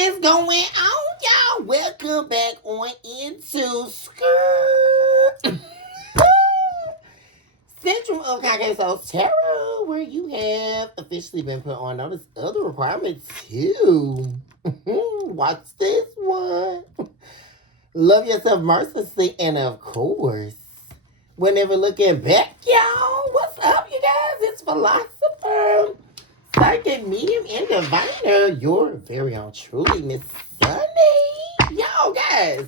is going on, y'all? Welcome back on into Skirt Central of Caucasus Tarot, where you have officially been put on notice other requirements too. Watch this one. Love yourself mercilessly, and of course, whenever looking back, y'all, what's up, you guys? It's Philosopher, Psychic Medium, and Diviner, your very own truly Miss Sunny. Y'all, guys,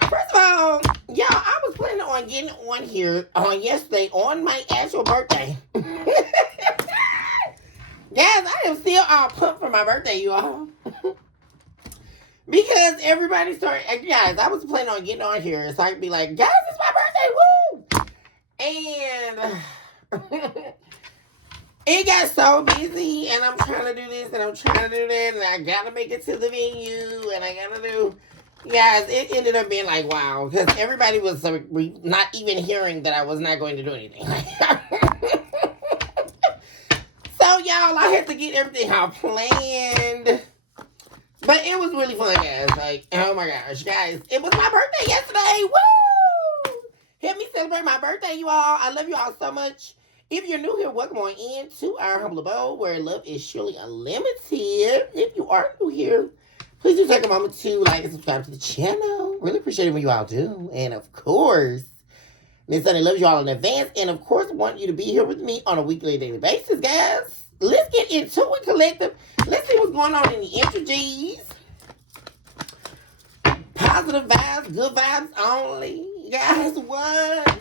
first of all, y'all, I was planning on getting on here on yesterday on my actual birthday. Guys, I am still all pumped for my birthday, you all. Because everybody started, guys, I was planning on getting on here so I could be like, guys, it's my birthday, woo! And it got so busy, and I'm trying to do this, and I'm trying to do that, and I gotta make it to the venue, and I gotta do, guys, it ended up being like, wow, because everybody was not even hearing that I was not going to do anything. So, y'all, I had to get everything all planned. But it was really fun, guys. Like, oh my gosh, guys. It was my birthday yesterday. Woo! Help me celebrate my birthday, you all. I love you all so much. If you're new here, welcome on in to our humble abode where love is surely unlimited. If you are new here, please do take a moment to like and subscribe to the channel. Really appreciate it when you all do. And of course, Miss Sunny loves you all in advance. And of course, want you to be here with me on a weekly and daily basis, guys. Let's get into it, collective. Let's see what's going on in the energies. Positive vibes, good vibes only. Guys, what?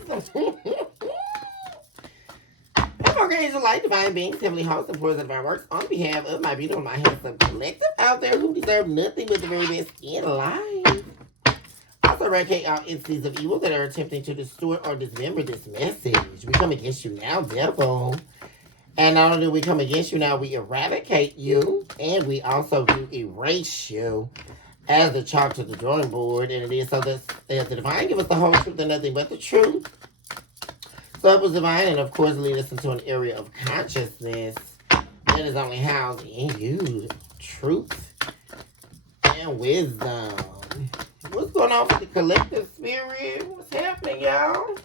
Angel light, divine beings, heavenly hosts, and forces of divine works on behalf of my beautiful, my handsome collective out there who deserve nothing but the very best in life. Also, eradicate all entities of evil that are attempting to distort or dismember this message. We come against you now, devil. And not only do we come against you now, we eradicate you, and we also do erase you as the chalk to the drawing board. And it is so that the divine give us the whole truth and nothing but the truth. So it was divine, and of course, lead us into an area of consciousness that is only housed in you, truth and wisdom. What's going on with the collective spirit? What's happening, y'all?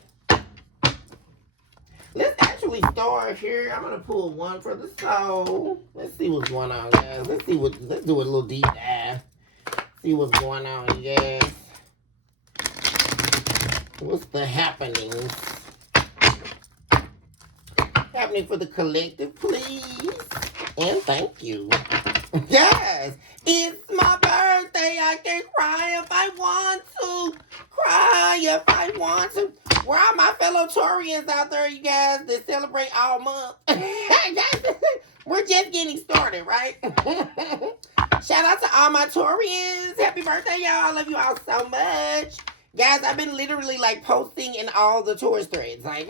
Let's actually start here. I'm gonna pull one for the soul. Let's see what's going on, guys. Let's do a little deep dive. See what's going on, you guys. What's the happenings? Happening for the collective, please. And thank you. Yes, it's my birthday. I can cry if I want to. Cry if I want to. Where are my fellow Taurians out there, you guys, that celebrate all month? We're just getting started, right? Shout out to all my Taurians. Happy birthday, y'all. I love you all so much. Guys, I've been literally like posting in all the Taurus threads. Like,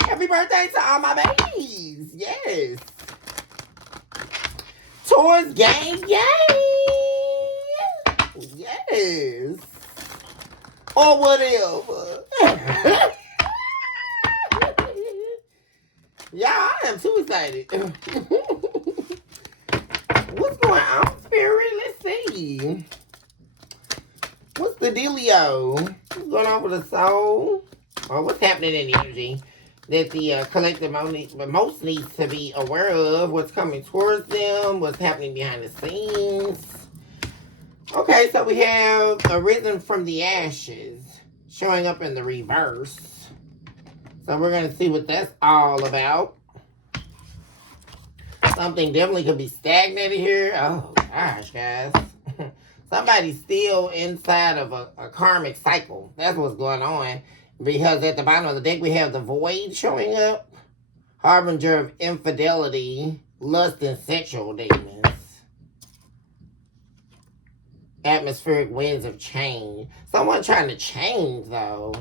happy birthday to all my babies. Yes. Taurus gang, yay! Yes. Or whatever. Yeah, I am too excited. What's going on, Spirit? Let's see. What's the dealio? What's going on with the soul? Or what's happening in the energy that the collective most needs to be aware of? What's coming towards them? What's happening behind the scenes? Okay, so we have arisen from the ashes, showing up in the reverse. So we're going to see what that's all about. Something definitely could be stagnated here. Oh, gosh, guys. Somebody's still inside of a karmic cycle. That's what's going on. Because at the bottom of the deck, we have the void showing up. Harbinger of infidelity, lust, and sexual demons. Atmospheric winds of change. Someone trying to change, though.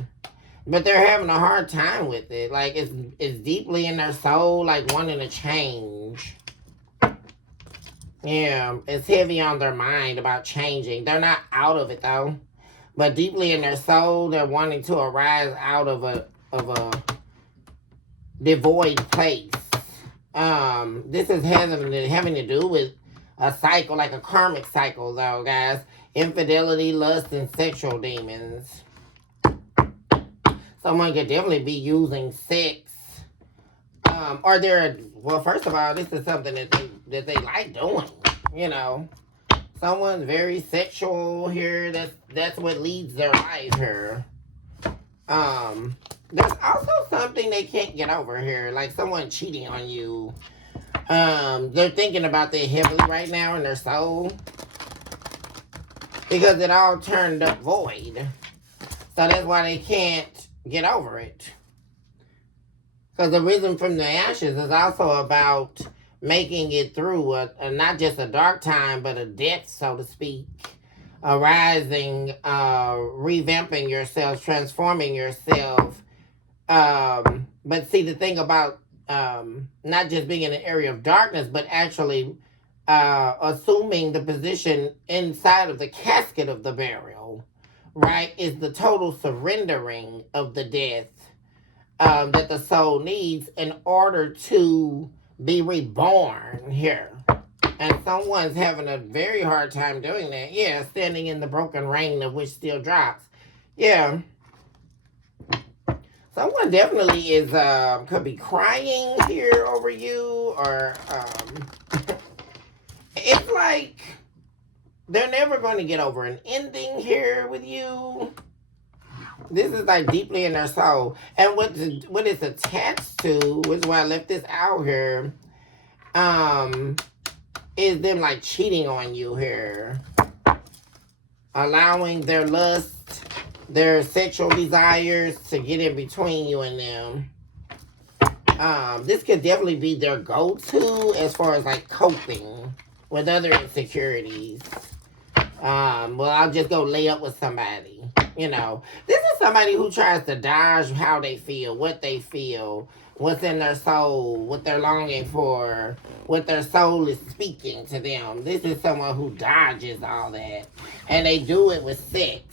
But they're having a hard time with it. Like, it's deeply in their soul, like, wanting to change. Yeah, it's heavy on their mind about changing. They're not out of it, though. But deeply in their soul, they're wanting to arise out of a devoid place. This is having to do with a cycle, like a karmic cycle, though, guys. Infidelity, lust, and sexual demons. Someone could definitely be using sex. Or they're, well, first of all, this is something that they like doing, you know. Someone's very sexual here. That's what leads their life here. There's also something they can't get over here, like someone cheating on you. They're thinking about that heavily right now in their soul because it all turned up void. So that's why they can't get over it. Because the Risen from the Ashes is also about making it through not just a dark time, but a death, so to speak. Arising, revamping yourself, transforming yourself. But see, the thing about not just being in an area of darkness, but actually assuming the position inside of the casket of the burial, right, is the total surrendering of the death that the soul needs in order to be reborn here. And someone's having a very hard time doing that. Yeah, standing in the broken rain of which still drops. Yeah. Someone definitely is could be crying here over you, or it's like they're never going to get over an ending here with you. This is like deeply in their soul. And what it's attached to, which is why I left this out here, is them like cheating on you here. Allowing their lust, their sexual desires to get in between you and them. This could definitely be their go-to as far as like coping with other insecurities. Well, I'll just go lay up with somebody. You know, this is somebody who tries to dodge how they feel, what they feel, what's in their soul, what they're longing for, what their soul is speaking to them. This is someone who dodges all that. And they do it with sex,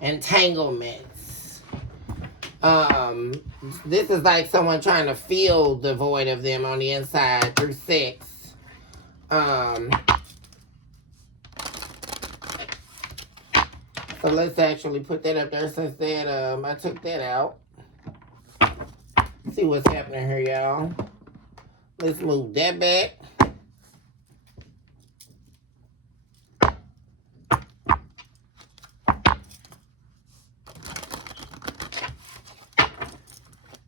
entanglements. This is like someone trying to fill the void of them on the inside through sex. So let's actually put that up there since that I took that out. See what's happening here, y'all. Let's move that back.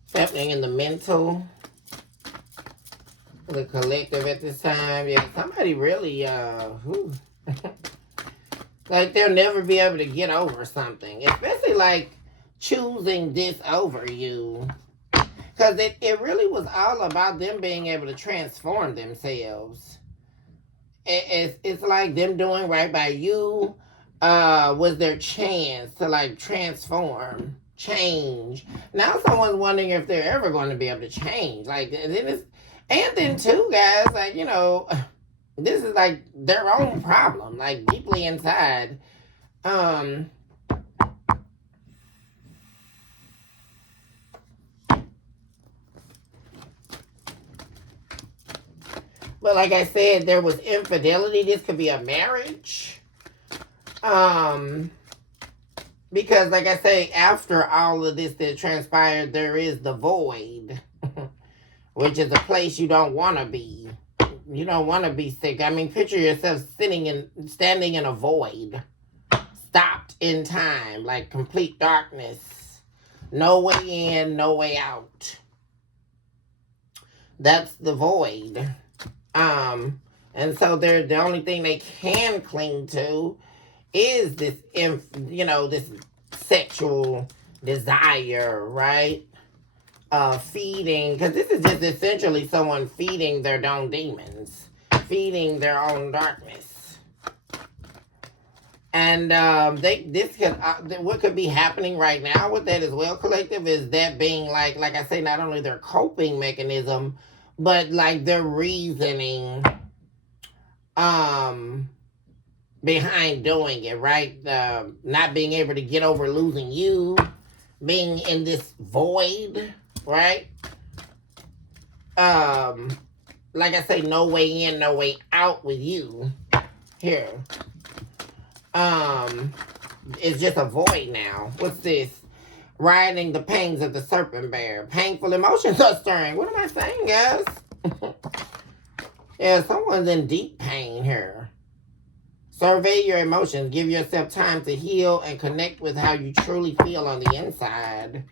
What's happening in the mental, the collective at this time? Yeah, somebody really like they'll never be able to get over something, especially like choosing this over you. Because it really was all about them being able to transform themselves. It's like them doing right by you was their chance to like transform, change. Now someone's wondering if they're ever going to be able to change. Like, and then too, guys, like, you know, this is like their own problem, like deeply inside. But like I said, there was infidelity. This could be a marriage. Because like I say, after all of this that transpired, there is the void, which is a place you don't want to be. You don't want to be sick. I mean, picture yourself standing in a void, stopped in time, like complete darkness, no way in, no way out. That's the void. And so they're the only thing they can cling to is this, this sexual desire, right? Feeding, because this is just essentially someone feeding their own demons, feeding their own darkness. And what could be happening right now with that as well, collective, is that being like I say, not only their coping mechanism, but like their reasoning behind doing it, right? Not being able to get over losing you, being in this void, right? like I say, no way in, no way out with you. Here. It's just a void now. What's this? Riding the pangs of the serpent bear. Painful emotions are stirring. What am I saying, guys? Yeah, someone's in deep pain here. Survey your emotions. Give yourself time to heal and connect with how you truly feel on the inside.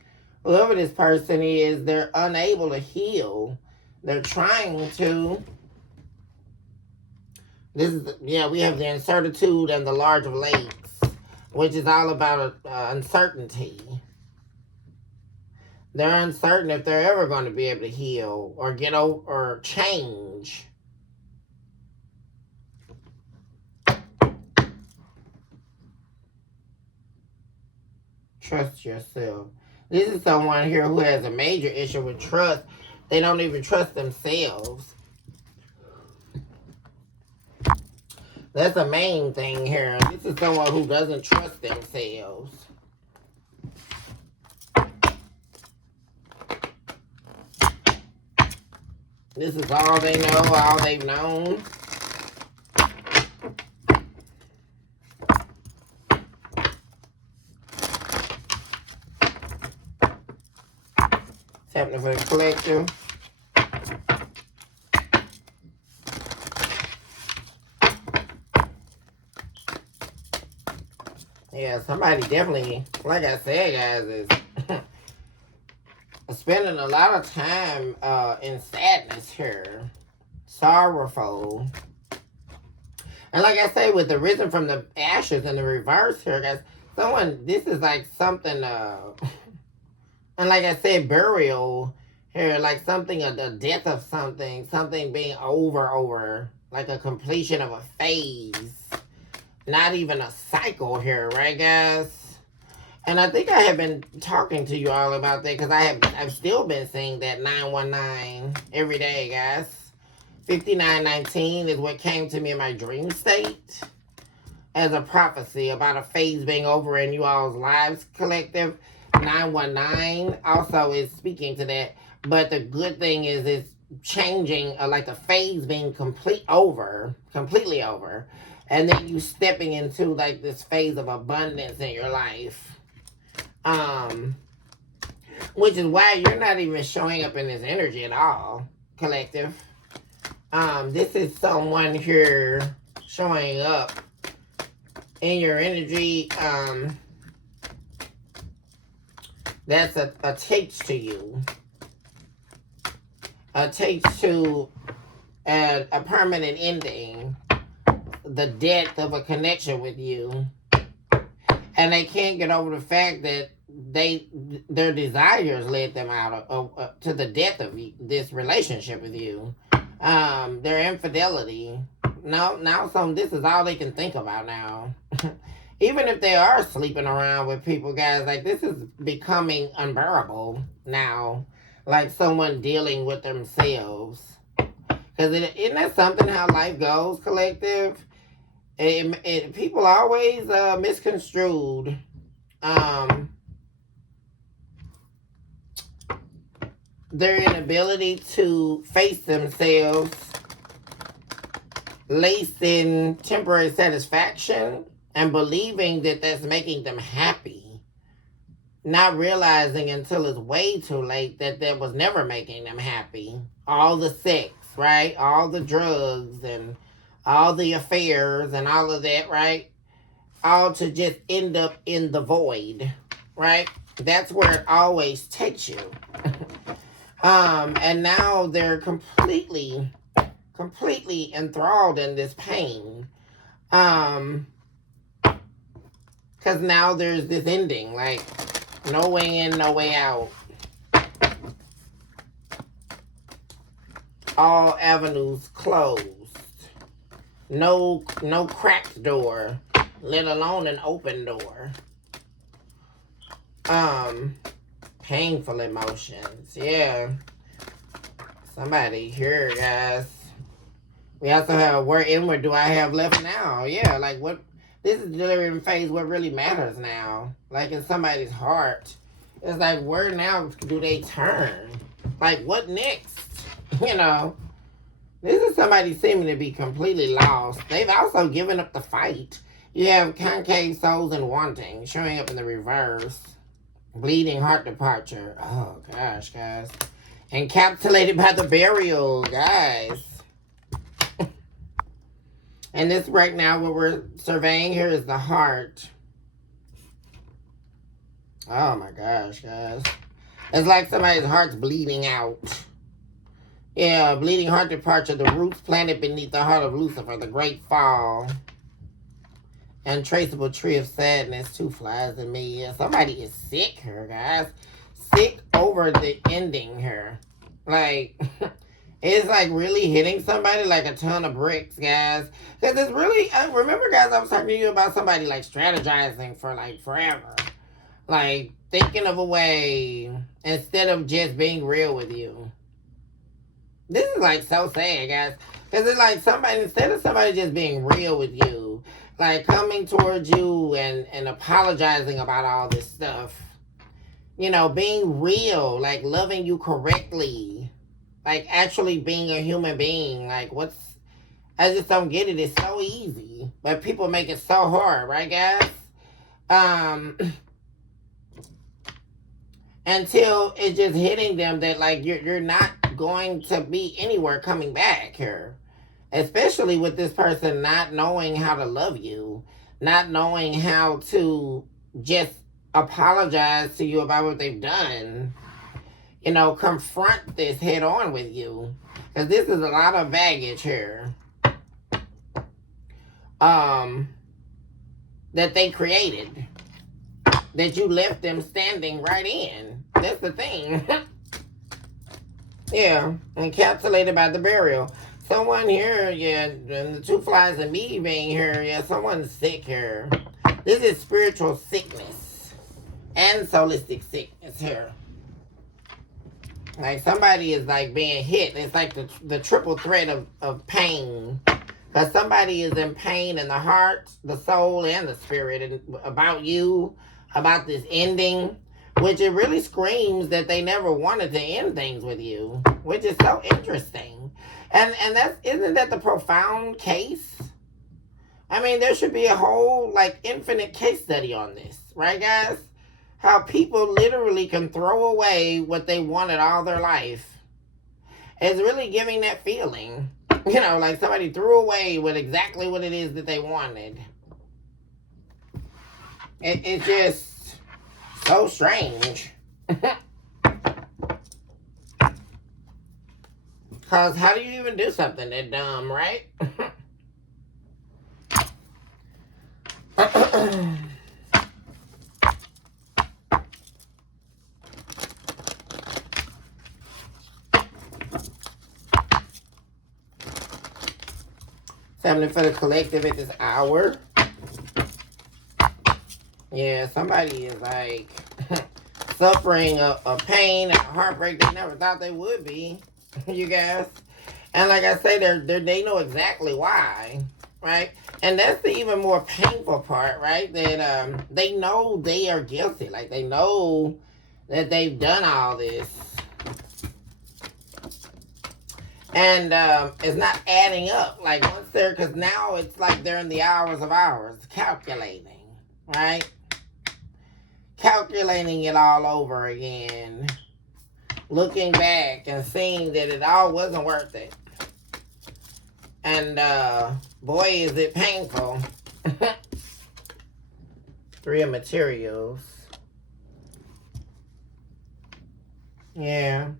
Whoever this person is, they're unable to heal. They're trying to. This is, yeah, we have the incertitude and the large of lakes, which is all about uncertainty. They're uncertain if they're ever going to be able to heal or get over or change. Trust yourself. This is someone here who has a major issue with trust. They don't even trust themselves. That's the main thing here. This is someone who doesn't trust themselves. This is all they know, all they've known. What's happening for the collective? Yeah, somebody definitely, like I said, guys, is spending a lot of time in sadness here. Sorrowful. And like I say, with the risen from the ashes and the reverse here, guys, this is like something, and like I said, burial here, like something, the death of something being over, like a completion of a phase. Not even a cycle here, right, guys? And I think I have been talking to you all about that because I've still been seeing that 919 every day, guys. 5919 is what came to me in my dream state as a prophecy about a phase being over in you all's lives, collective. 919 also is speaking to that. But the good thing is it's changing, like the phase being completely over. And then you stepping into like this phase of abundance in your life. Which is why you're not even showing up in this energy at all, collective. This is someone here showing up in your energy, that's attached to you. Attached to a permanent ending. The depth of a connection with you, and they can't get over the fact that their desires led them out to the death of this relationship with you. Their infidelity. This is all they can think about now. Even if they are sleeping around with people, guys, like this is becoming unbearable now. Like someone dealing with themselves. Because isn't that something how life goes, collective? People always misconstrued their inability to face themselves, laced in temporary satisfaction and believing that that's making them happy, not realizing until it's way too late that was never making them happy. All the sex, right? All the drugs and all the affairs and all of that, right? All to just end up in the void, right? That's where it always takes you. And now they're completely enthralled in this pain. Because now there's this ending, like no way in, no way out. All avenues closed. No cracked door, let alone an open door. Painful emotions. Yeah. Somebody here, guys. We also have where inward do I have left now? Yeah, like what this is delirium phase, what really matters now. Like in somebody's heart. It's like where now do they turn? Like what next? You know. This is somebody seeming to be completely lost. They've also given up the fight. You have concave souls and wanting showing up in the reverse. Bleeding heart departure. Oh gosh, guys. Encapsulated by the burial, guys. And this right now, what we're surveying here is the heart. Oh my gosh, guys. It's like somebody's heart's bleeding out. Yeah, bleeding heart departure, the roots planted beneath the heart of Lucifer, the great fall. Untraceable tree of sadness, two flies in me. Yeah, somebody is sick here, guys. Sick over the ending here. Like, it's like really hitting somebody like a ton of bricks, guys. Because it's really, remember, guys, I was talking to you about somebody like strategizing for like forever. Like, thinking of a way instead of just being real with you. This is like so sad, guys. Because it's like somebody, instead of somebody just being real with you, like coming towards you and apologizing about all this stuff, you know, being real, like loving you correctly, like actually being a human being. Like, I just don't get it. It's so easy, but people make it so hard, right, guys? Until it's just hitting them that like you're not going to be anywhere coming back here. Especially with this person not knowing how to love you, not knowing how to just apologize to you about what they've done. You know, confront this head on with you. Because this is a lot of baggage here. That they created. That you left them standing right in. That's the thing. Yeah, encapsulated by the burial. Someone here, yeah, and the two flies and me being here, yeah, someone's sick here. This is spiritual sickness and soulistic sickness here. Like somebody is like being hit. It's like the triple threat of pain. Because somebody is in pain in the heart, the soul, and the spirit and about you, about this ending. Which it really screams that they never wanted to end things with you. Which is so interesting. And isn't that the profound case? I mean, there should be a whole like infinite case study on this, right, guys? How people literally can throw away what they wanted all their life. It's really giving that feeling. You know, like somebody threw away with exactly what it is that they wanted. It's just so strange. Because how do you even do something that dumb, right? Something for the collective at this hour. Yeah, somebody is like suffering a pain and a heartbreak they never thought they would be. You guys. And like I say, they know exactly why, right? And that's the even more painful part, right? That they know they are guilty. Like they know that they've done all this. And it's not adding up. Like once because now it's like they're in the hours of hours, calculating, right? Calculating it all over again. Looking back and seeing that it all wasn't worth it. And boy, is it painful. Three of materials. Yeah.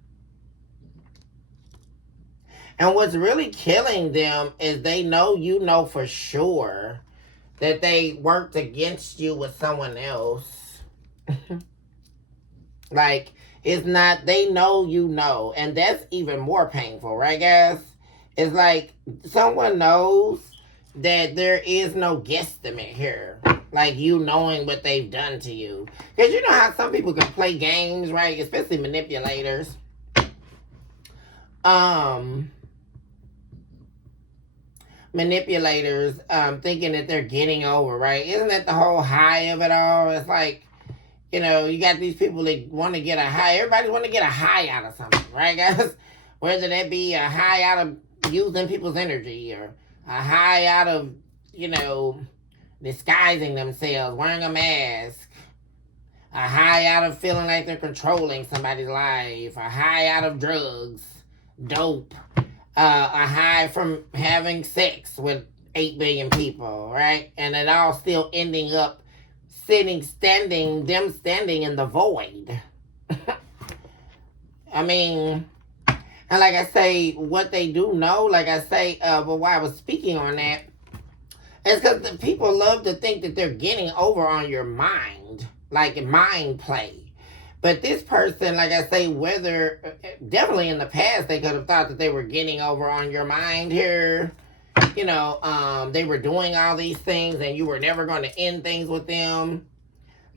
And what's really killing them is they know you know for sure that they worked against you with someone else. Like, it's not, they know you know. And that's even more painful, right, guys? It's like someone knows that there is no guesstimate here. Like you knowing what they've done to you. Because you know how some people can play games, right? Especially manipulators. Manipulators thinking that they're getting over, right? Isn't that the whole high of it all? It's like, you know, you got these people that want to get a high. Everybody want to get a high out of something, right, guys? Whether that be a high out of, using people's energy, or a high out of, you know, disguising themselves, wearing a mask, a high out of feeling like they're controlling somebody's life, a high out of drugs, dope, a high from having sex with 8 billion people, right? And it all still ending up standing in the void. I mean, and like I say, what they do know, like I say, but why I was speaking on that, is because the people love to think that they're getting over on your mind, like mind play. But this person, like I say, whether, definitely in the past, they could have thought that they were getting over on your mind here. You know, they were doing all these things and you were never going to end things with them.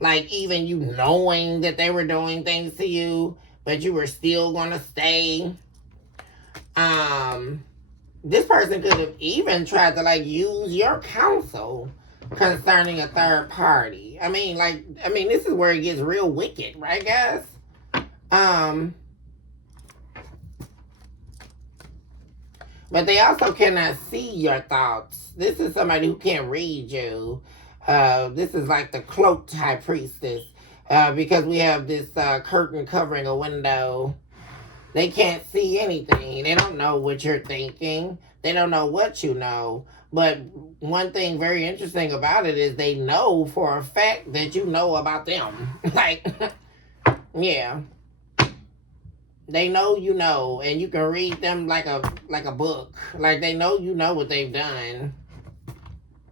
Like, even you knowing that they were doing things to you, but you were still going to stay. This person could have even tried to, like, use your counsel concerning a third party. I mean, this is where it gets real wicked, right, guys? But they also cannot see your thoughts. This is somebody who can't read you. This is like the cloaked high priestess. Because we have this curtain covering a window. They can't see anything. They don't know what you're thinking. They don't know what you know. But one thing very interesting about it is they know for a fact that you know about them. Like, yeah. They know you know, and you can read them like a book. Like, they know you know what they've done.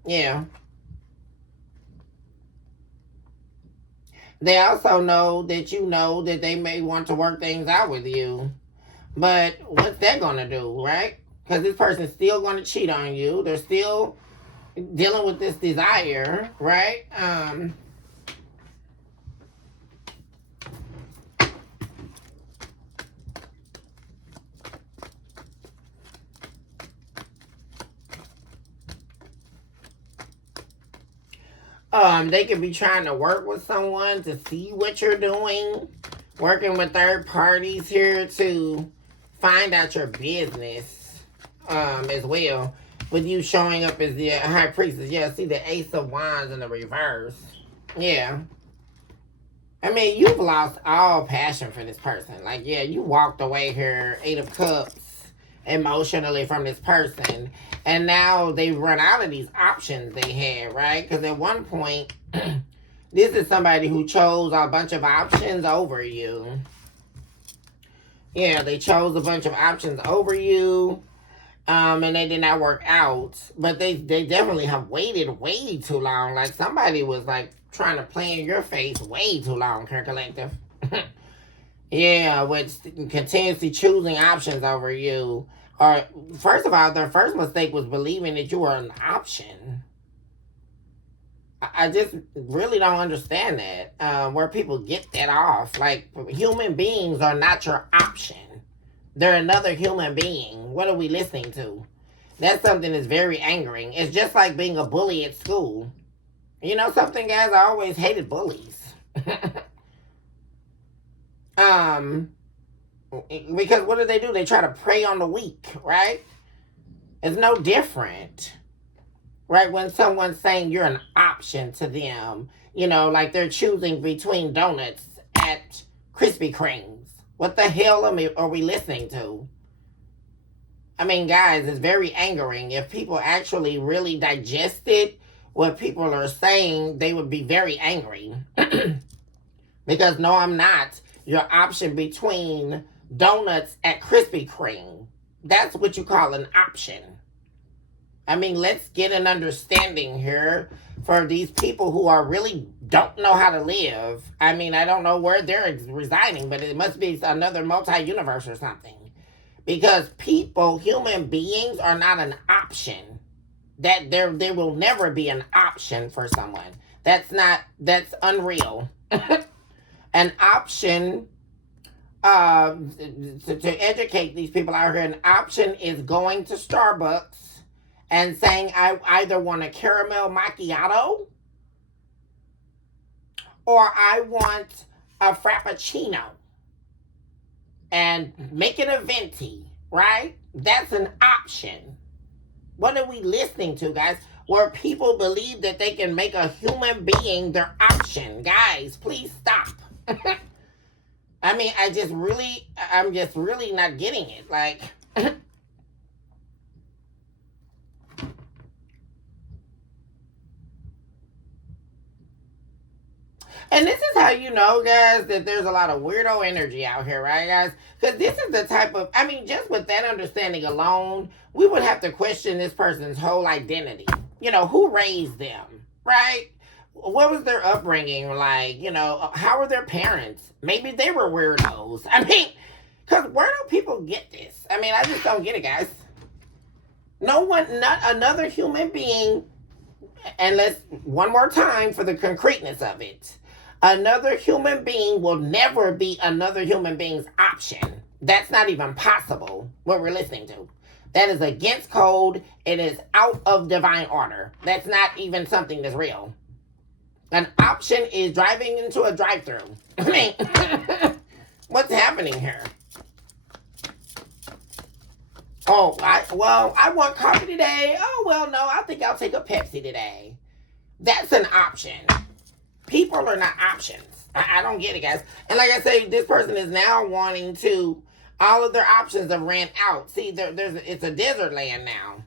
Yeah. They also know that they may want to work things out with you. But what's that going to do, right? Because this person's still going to cheat on you. They're still dealing with this desire, right? They could be trying to work with someone to see what you're doing. Working with third parties here to find out your business as well. With you showing up as the high priestess. Yeah, see the Ace of Wands in the reverse. Yeah. I mean, you've lost all passion for this person. Like, yeah, you walked away here, 8 of Cups, emotionally from this person. And now they've run out of these options they had, right? Because at one point, this is somebody who chose a bunch of options over you. Yeah, they chose a bunch of options over you. And they did not work out. But they definitely have waited way too long. Like, somebody was, like, trying to play in your face way too long, Care Collective. Yeah, with continuously choosing options over you. Or, first of all, their first mistake was believing that you were an option. I just really don't understand that. Where people get that off. Like, human beings are not your option. They're another human being. What are we listening to? That's something that's very angering. It's just like being a bully at school. You know something, guys? I always hated bullies. Because what do? They try to prey on the weak, right? It's no different, right? When someone's saying you're an option to them, you know, like they're choosing between donuts at Krispy Kremes. What the hell are we listening to? I mean, guys, it's very angering. If people actually really digested what people are saying, they would be very angry. Because no, I'm not your option between donuts at Krispy Kreme. That's what you call an option. I mean, let's get an understanding here for these people who are really don't know how to live. I mean, I don't know where they're residing, but it must be another multi-universe or something. Because people, human beings, are not an option. That there will never be an option for someone. That's unreal. An option, to educate these people out here, an option is going to Starbucks and saying, I either want a caramel macchiato or I want a frappuccino. And make it a venti, right? That's an option. What are we listening to, guys? Where people believe that they can make a human being their option. Guys, please stop. I mean, I'm just really not getting it. Like, and this is how you know, guys, that there's a lot of weirdo energy out here, right, guys? Because this is the type of, I mean, just with that understanding alone, we would have to question this person's whole identity. You know, who raised them, right? What was their upbringing like? You know, how were their parents? Maybe they were weirdos. I mean, because where do people get this? I mean, I just don't get it, guys. No one, not another human being, and let's, one more time for the concreteness of it. Another human being will never be another human being's option. That's not even possible, what we're listening to. That is against code. It is out of divine order. That's not even something that's real. An option is driving into a drive-thru. I mean, what's happening here? Oh, I want coffee today. Oh, well, no, I think I'll take a Pepsi today. That's an option. People are not options. I don't get it, guys. And like I say, this person is now wanting to, all of their options have ran out. See, it's a desert land now.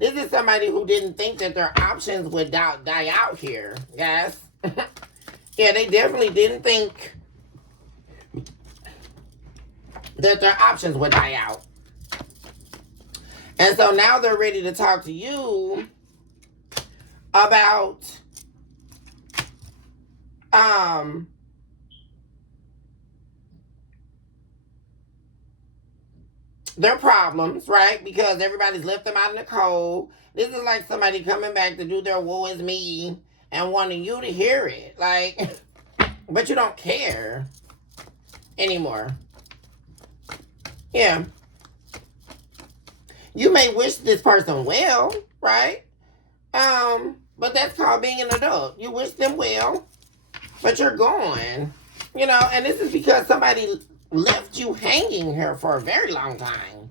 This is somebody who didn't think that their options would die out here, guys. Yeah, they definitely didn't think that their options would die out. And so now they're ready to talk to you about their problems, right? Because everybody's left them out in the cold. This is like somebody coming back to do their woe is me and wanting you to hear it. Like, but you don't care anymore. Yeah. You may wish this person well, right? But that's called being an adult. You wish them well, but you're gone. You know, and this is because somebody left you hanging here for a very long time.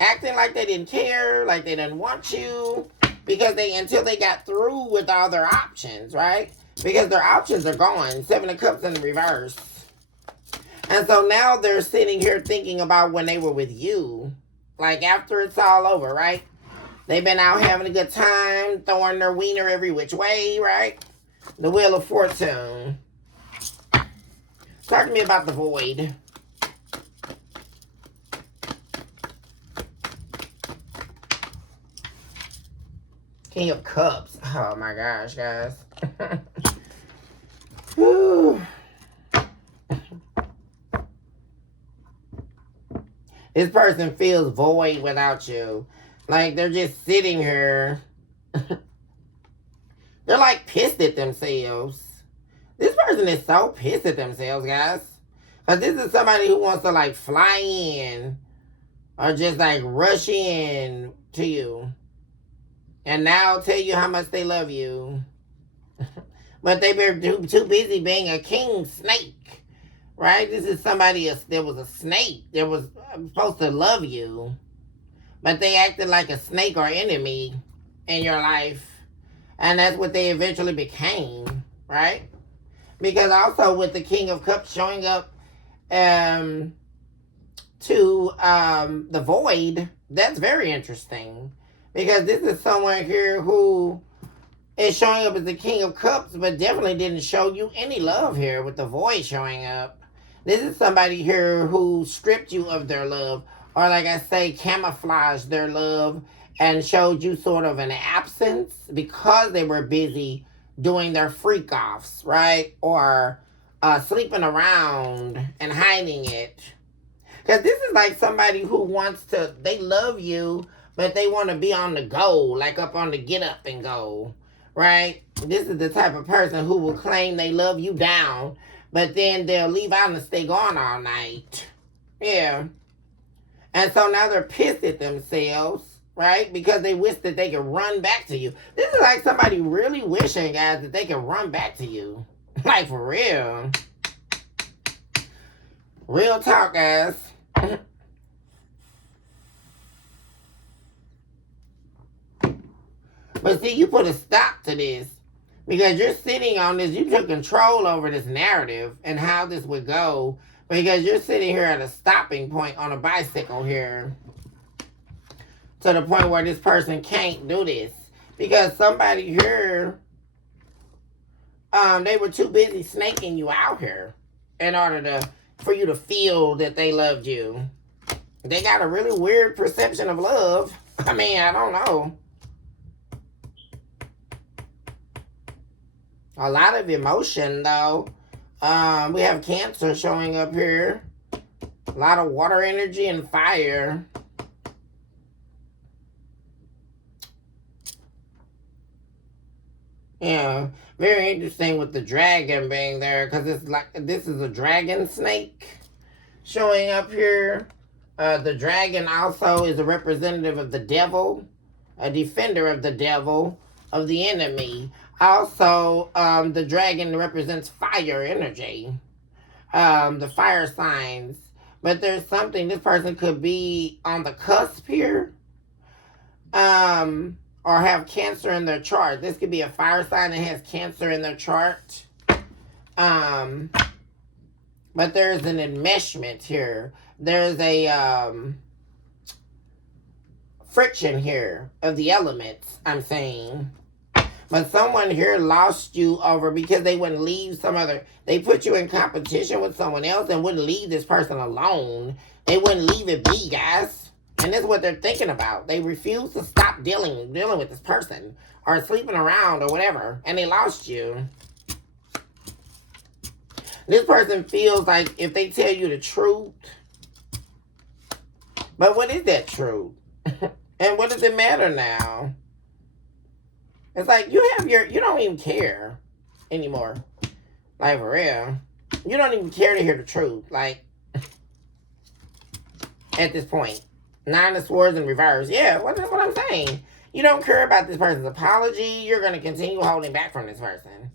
Acting like they didn't care, like they didn't want you, because until they got through with all their options, right? Because their options are gone. 7 of Cups in reverse. And so now they're sitting here thinking about when they were with you. Like after it's all over, right? They've been out having a good time, throwing their wiener every which way, right? The Wheel of Fortune. Talk to me about the Void. King of Cups. Oh my gosh, guys. Whew. This person feels void without you. Like they're just sitting here. They're like pissed at themselves. This person is so pissed at themselves, guys. Because this is somebody who wants to like fly in or just like rush in to you. And now tell you how much they love you. But they've been too busy being a king snake. Right? This is somebody, there was a snake that was supposed to love you. But they acted like a snake or enemy in your life. And that's what they eventually became. Right? Because also with the King of Cups showing up to the Void, that's very interesting. Because this is someone here who is showing up as the King of Cups, but definitely didn't show you any love here with the Void showing up. This is somebody here who stripped you of their love, or like I say, camouflaged their love and showed you sort of an absence because they were busy doing their freak offs, right? Or sleeping around and hiding it. Because this is like somebody who wants to, they love you, but they want to be on the go, like up on the get up and go, right? This is the type of person who will claim they love you down, but then they'll leave out and stay gone all night. Yeah. And so now they're pissed at themselves, right? Because they wish that they could run back to you. This is like somebody really wishing, guys, that they could run back to you. Like, for real. Real talk, guys. But see, you put a stop to this because you're sitting on this. You took control over this narrative and how this would go because you're sitting here at a stopping point on a bicycle here to the point where this person can't do this because somebody here, they were too busy snaking you out here in order for you to feel that they loved you. They got a really weird perception of love. I mean, I don't know. A lot of emotion, though. We have Cancer showing up here. A lot of water energy and fire. Yeah, very interesting with the dragon being there because it's like this is a dragon snake showing up here. The dragon also is a representative of the devil, a defender of the devil, of the enemy. Also, the dragon represents fire energy, the fire signs. But there's something, this person could be on the cusp here, or have Cancer in their chart. This could be a fire sign that has Cancer in their chart. But there's an enmeshment here. There's a friction here of the elements, I'm saying. But someone here lost you over because they wouldn't leave they put you in competition with someone else and wouldn't leave this person alone. They wouldn't leave it be, guys. And that's what they're thinking about. They refuse to stop dealing with this person or sleeping around or whatever. And they lost you. This person feels like if they tell you the truth. But what is that truth? And what does it matter now? It's like you don't even care anymore. Like for real. You don't even care to hear the truth. Like at this point. 9 of Swords in reverse. Yeah, what I'm saying. You don't care about this person's apology. You're going to continue holding back from this person.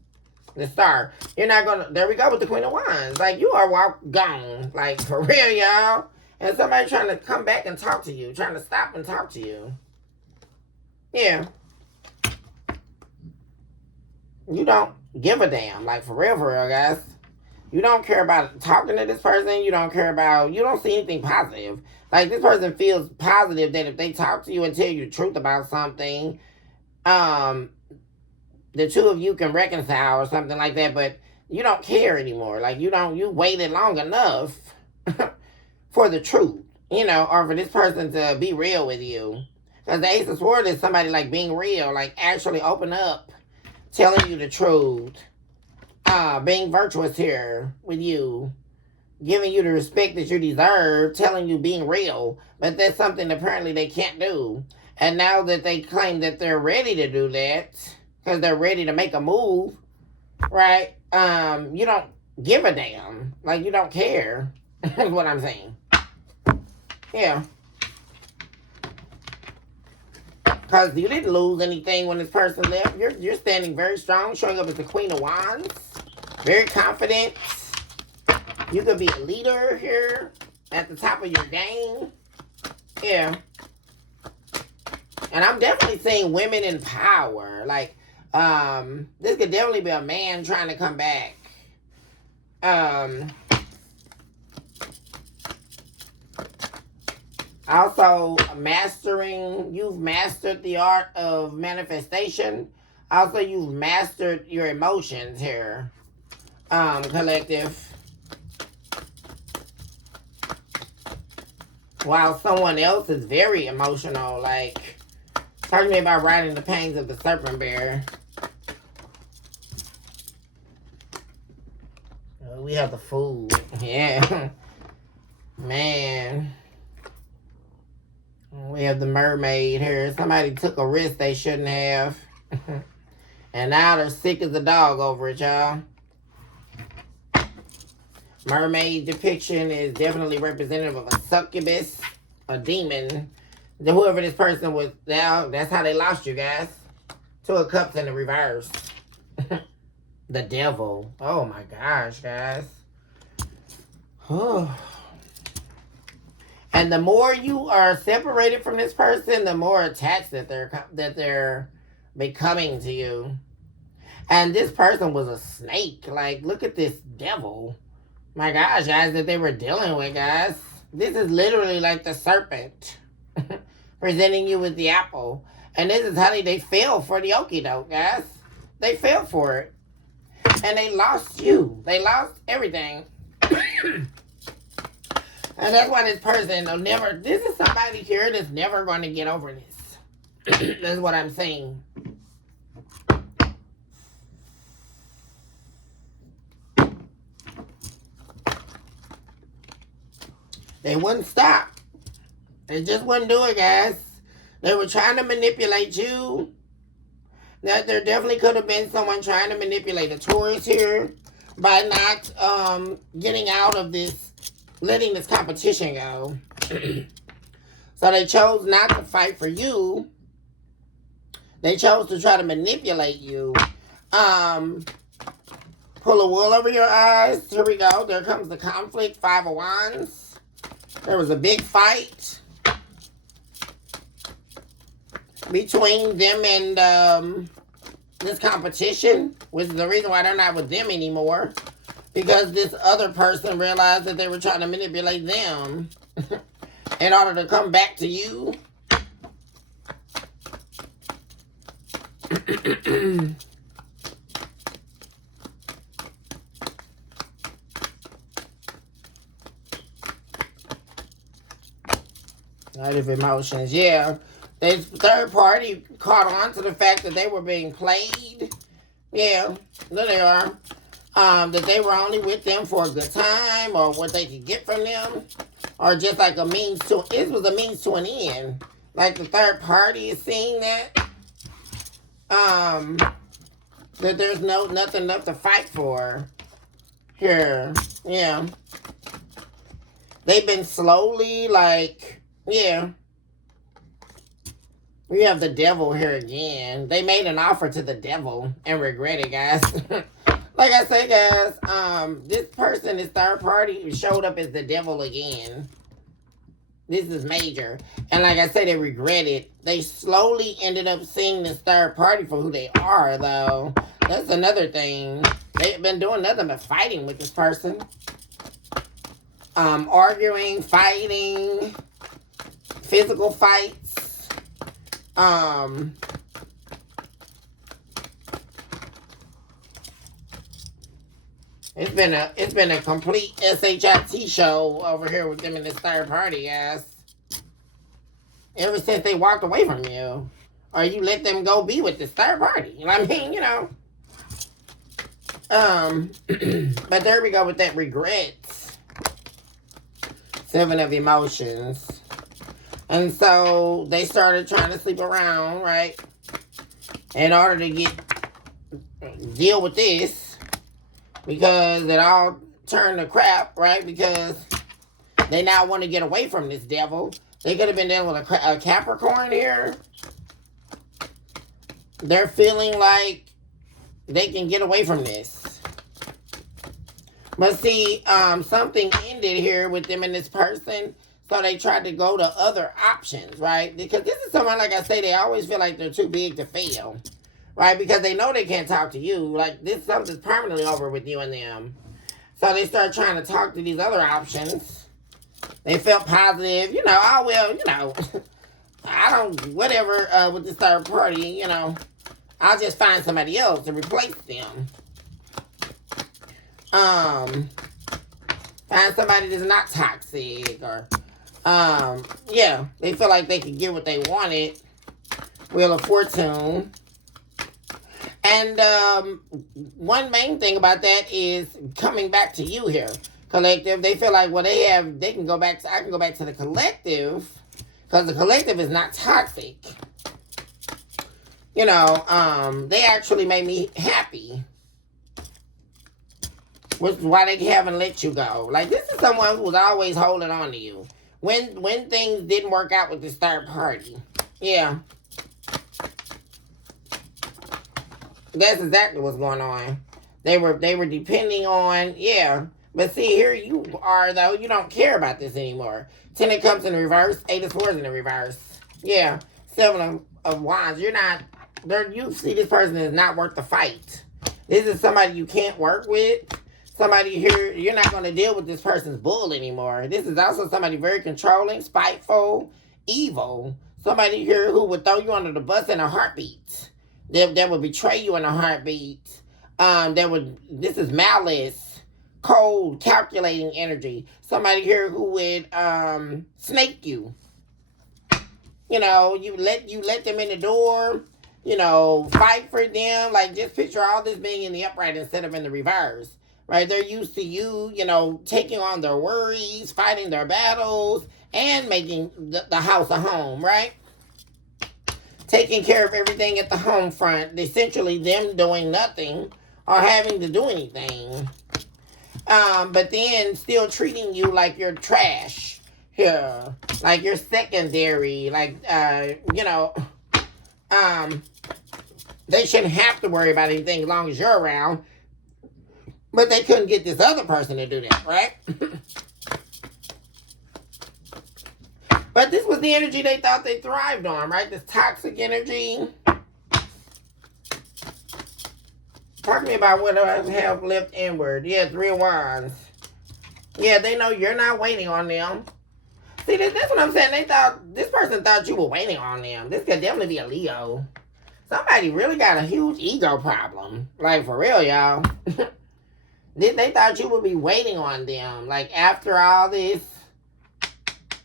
The Star. You're not going to... There we go with the Queen of Wands. Like, you are gone. Like, for real, y'all. And somebody trying to come back and talk to you. Trying to stop and talk to you. Yeah. You don't give a damn. Like, for real, guys. You don't care about talking to this person. You don't care about... You don't see anything positive. Like, this person feels positive that if they talk to you and tell you the truth about something, the two of you can reconcile or something like that, but you don't care anymore. Like, you waited long enough for the truth, or for this person to be real with you. Because the Ace of Swords is somebody, like, being real, like, actually open up, telling you the truth, being virtuous here with you. Giving you the respect that you deserve, telling you being real, but that's something apparently they can't do. And now that they claim that they're ready to do that, because they're ready to make a move, right? You don't give a damn. Like, you don't care, is what I'm saying. Yeah. Because you didn't lose anything when this person left. You're standing very strong, showing up as the Queen of Wands. Very confident. You could be a leader here at the top of your game. Yeah. And I'm definitely seeing women in power. Like, this could definitely be a man trying to come back. Also, you've mastered the art of manifestation. Also, you've mastered your emotions here, collective. While someone else is very emotional, like, talk to me about riding the pangs of the serpent bear. We have the Fool. Yeah. Man. We have the Mermaid here. Somebody took a risk they shouldn't have. And now they're sick as a dog over it, y'all. Mermaid depiction is definitely representative of a succubus, a demon. Whoever this person was, that's how they lost you, guys. 2 of Cups in the reverse. The Devil. Oh my gosh, guys. And the more you are separated from this person, the more attached that they're becoming to you. And this person was a snake. Like, look at this devil. My gosh, guys, that they were dealing with, guys. This is literally like the serpent presenting you with the apple. And this is how they fell for the okie doke, guys. They fell for it. And they lost you. They lost everything. And that's why this person will never, this is somebody here that's never going to get over this. That's what I'm saying. They wouldn't stop. They just wouldn't do it, guys. They were trying to manipulate you. That there definitely could have been someone trying to manipulate a Taurus here by not getting out of this, letting this competition go. So they chose not to fight for you. They chose to try to manipulate you. Pull a wool over your eyes. Here we go. There comes the conflict. 5 of Wands. There was a big fight between them and this competition, which is the reason why they're not with them anymore. Because this other person realized that they were trying to manipulate them in order to come back to you. Negative emotions, yeah. This third party caught on to the fact that they were being played. Yeah, there they are. That they were only with them for a good time, or what they could get from them, or just like a means to, it was a means to an end. Like the third party is seeing that. That there's nothing left to fight for here. Yeah. They've been slowly, like, yeah. We have the devil here again. They made an offer to the devil and regret it, guys. Like I say, guys, this person, this third party, showed up as the devil again. This is major. And like I said, they regret it. They slowly ended up seeing this third party for who they are, though. That's another thing. They've been doing nothing but fighting with this person. Arguing, fighting, physical fights. It's been a complete SHIT show over here with them in this third party, guys. Ever since they walked away from you, or you let them go be with this third party. You know what I mean? You know. But there we go with that regret. 7 of emotions. And so they started trying to sleep around, right? In order to deal with this. Because it all turned to crap, right? Because they now want to get away from this devil. They could have been dealing with a Capricorn here. They're feeling like they can get away from this. But see, something ended here with them and this person. So they tried to go to other options, right? Because this is someone, like I say, they always feel like they're too big to fail. Right? Because they know they can't talk to you. Like, this something's permanently over with you and them. So they start trying to talk to these other options. They felt positive. You know, oh, well, you know, I don't, whatever, with this third party, you know, I'll just find somebody else to replace them. Find somebody that's not toxic or, yeah, they feel like they could get what they wanted. Wheel of Fortune. And one main thing about that is coming back to you here, collective. They feel like, well, they can go back to, I can go back to the collective because the collective is not toxic. You know, they actually made me happy, which is why they haven't let you go. Like, this is someone who was always holding on to you when things didn't work out with this third party. Yeah. That's exactly what's going on. They were depending on, yeah. But see, here you are, though. You don't care about this anymore. 10 of Cups in the reverse. 8 of Swords in the reverse. Yeah. 7 of Wands. You're not You see this person is not worth the fight. This is somebody you can't work with. Somebody here, you're not going to deal with this person's bull anymore. This is also somebody very controlling, spiteful, evil. Somebody here who would throw you under the bus in a heartbeat. That would betray you in a heartbeat. This is malice, cold, calculating energy. Somebody here who would snake you. You know, you let them in the door, you know, fight for them. Like, just picture all this being in the upright instead of in the reverse. Right? They're used to you, you know, taking on their worries, fighting their battles, and making the house a home, right? Taking care of everything at the home front. Essentially them doing nothing or having to do anything. But then still treating you like you're trash here. Like you're secondary. Like, you know, they shouldn't have to worry about anything as long as you're around. But they couldn't get this other person to do that, right? But this was the energy they thought they thrived on, right? This toxic energy. Talk to me about what I have left inward. Yeah, 3 of Wands. Yeah, they know you're not waiting on them. See, that's what I'm saying. This person thought you were waiting on them. This could definitely be a Leo. Somebody really got a huge ego problem. Like, for real, y'all. They thought you would be waiting on them. Like, after all this,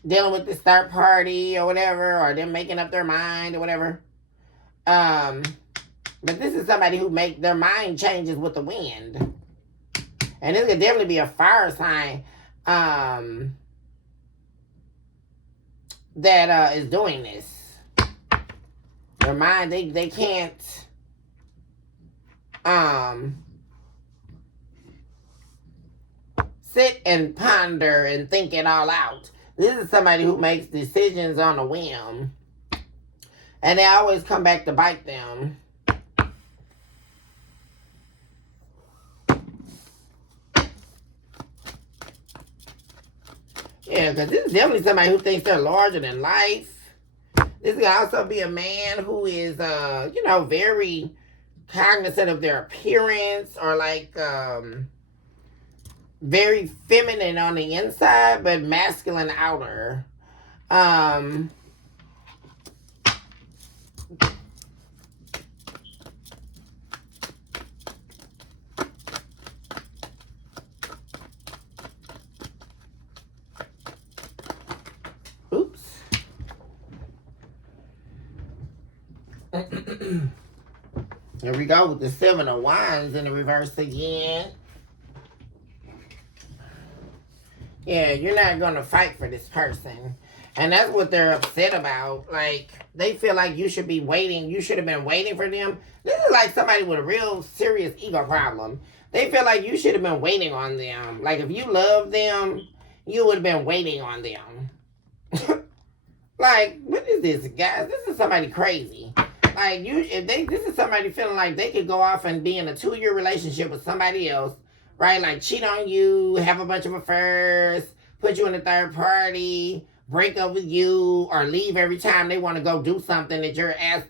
dealing with this third party or whatever, or them making up their mind or whatever. But this is somebody who make their mind changes with the wind. And this could definitely be a fire sign that is doing this. Their mind, they can't sit and ponder and think it all out. This is somebody who makes decisions on a whim. And they always come back to bite them. Yeah, because this is definitely somebody who thinks they're larger than life. This could also be a man who is, you know, very cognizant of their appearance, or like very feminine on the inside, but masculine outer. Oops. Here we go with the 7 of Wands in the reverse again. Yeah, you're not going to fight for this person. And that's what they're upset about. Like, they feel like you should be waiting. You should have been waiting for them. This is like somebody with a real serious ego problem. They feel like you should have been waiting on them. Like, if you love them, you would have been waiting on them. Like, what is this, guys? This is somebody crazy. Like, this is somebody feeling like they could go off and be in a 2-year relationship with somebody else, right? Like, cheat on you, have a bunch of affairs, put you in a third party, break up with you, or leave every time they want to go do something that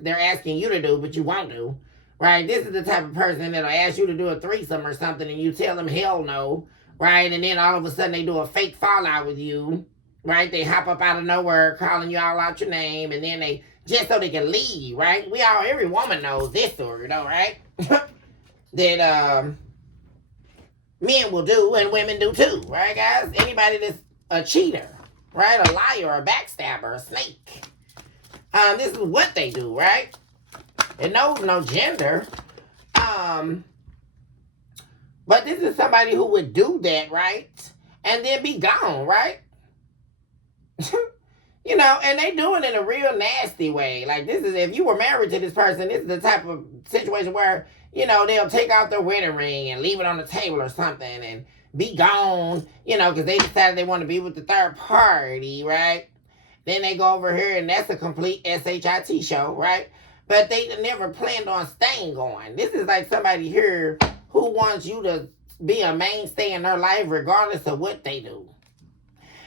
they're asking you to do, but you won't do, right? This is the type of person that'll ask you to do a threesome or something, and you tell them hell no, right? And then all of a sudden they do a fake fallout with you, right? They hop up out of nowhere, calling you all out your name, and then just so they can leave, right? Every woman knows this story, though, right? That men will do, and women do too, right, guys? Anybody that's a cheater, right? A liar, a backstabber, a snake. This is what they do, right? It knows no gender. But this is somebody who would do that, right? And then be gone, right? You know, and they do it in a real nasty way. Like, this is, if you were married to this person, this is the type of situation where, you know, they'll take out their wedding ring and leave it on the table or something and be gone, you know, because they decided they want to be with the third party, right? Then they go over here and that's a complete SHIT show, right? But they never planned on staying going. This is like somebody here who wants you to be a mainstay in their life regardless of what they do.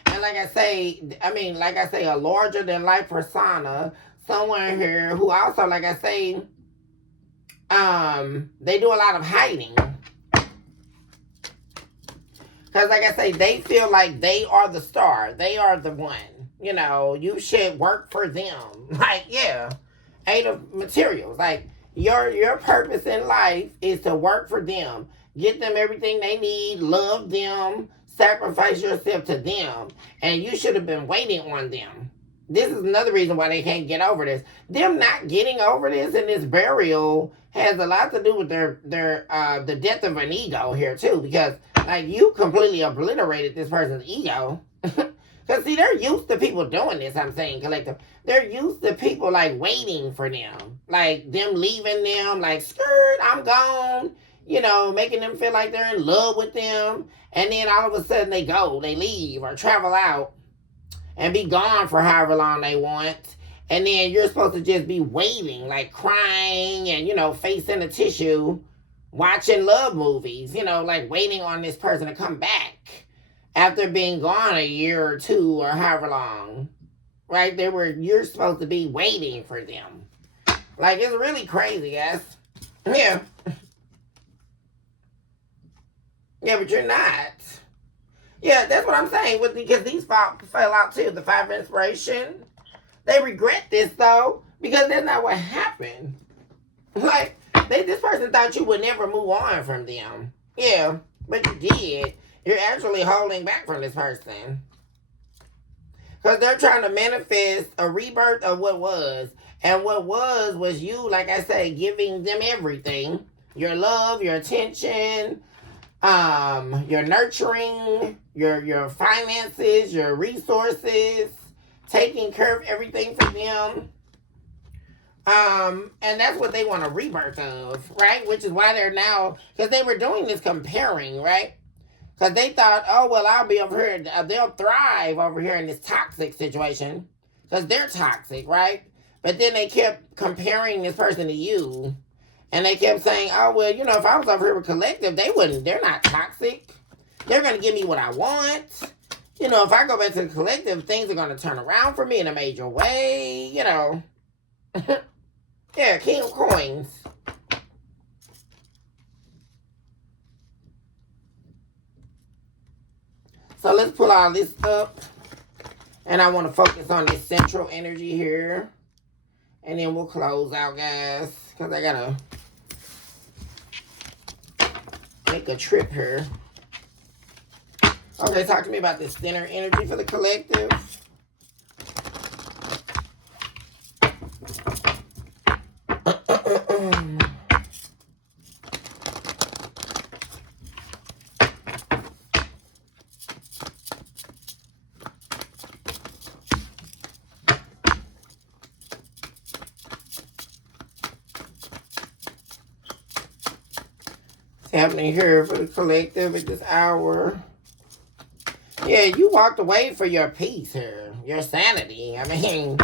And like I say, a larger than life persona, someone here who also, like I say, They do a lot of hiding. Because like I say, they feel like they are the star. They are the one. You know, you should work for them. Like, yeah. Eight of materials. Like, your purpose in life is to work for them. Get them everything they need. Love them. Sacrifice yourself to them. And you should have been waiting on them. This is another reason why they can't get over this. Them not getting over this and this burial has a lot to do with the death of an ego here too, because like you completely obliterated this person's ego. Because see, they're used to people doing this, I'm saying, collective. They're used to people like waiting for them. Like them leaving them, like, skirt, I'm gone. You know, making them feel like they're in love with them. And then all of a sudden they go, they leave or travel out and be gone for however long they want. And then you're supposed to just be waiting, like crying and, you know, facing the tissue, watching love movies, you know, like waiting on this person to come back after being gone a year or two or however long. Right? You're supposed to be waiting for them. Like, it's really crazy, guys. Yeah. Yeah, but you're not. Yeah, that's what I'm saying. Because these fell out too. The Five of Inspiration. They regret this though, because that's not what happened. Like, this person thought you would never move on from them. Yeah, but you did. You're actually holding back from this person. Because they're trying to manifest a rebirth of what was. And what was you, like I said, giving them everything. Your love, your attention, your nurturing, your finances, your resources, taking care of everything for them. And that's what they want a rebirth of, right? Which is why they're now, because they were doing this comparing, right? Because they thought, oh, well, I'll be over here. They'll thrive over here in this toxic situation. Because they're toxic, right? But then they kept comparing this person to you. And they kept saying, oh, well, you know, if I was over here with Collective, they're not toxic. They're going to give me what I want. You know, if I go back to the Collective, things are going to turn around for me in a major way, you know. Yeah, King of Coins. So let's pull all this up. And I want to focus on this central energy here. And then we'll close out, guys. Because I got to make a trip here. Okay, talk to me about this center energy for the collective. Happening here for the collective at this hour. Yeah, you walked away for your peace here, your sanity. I mean,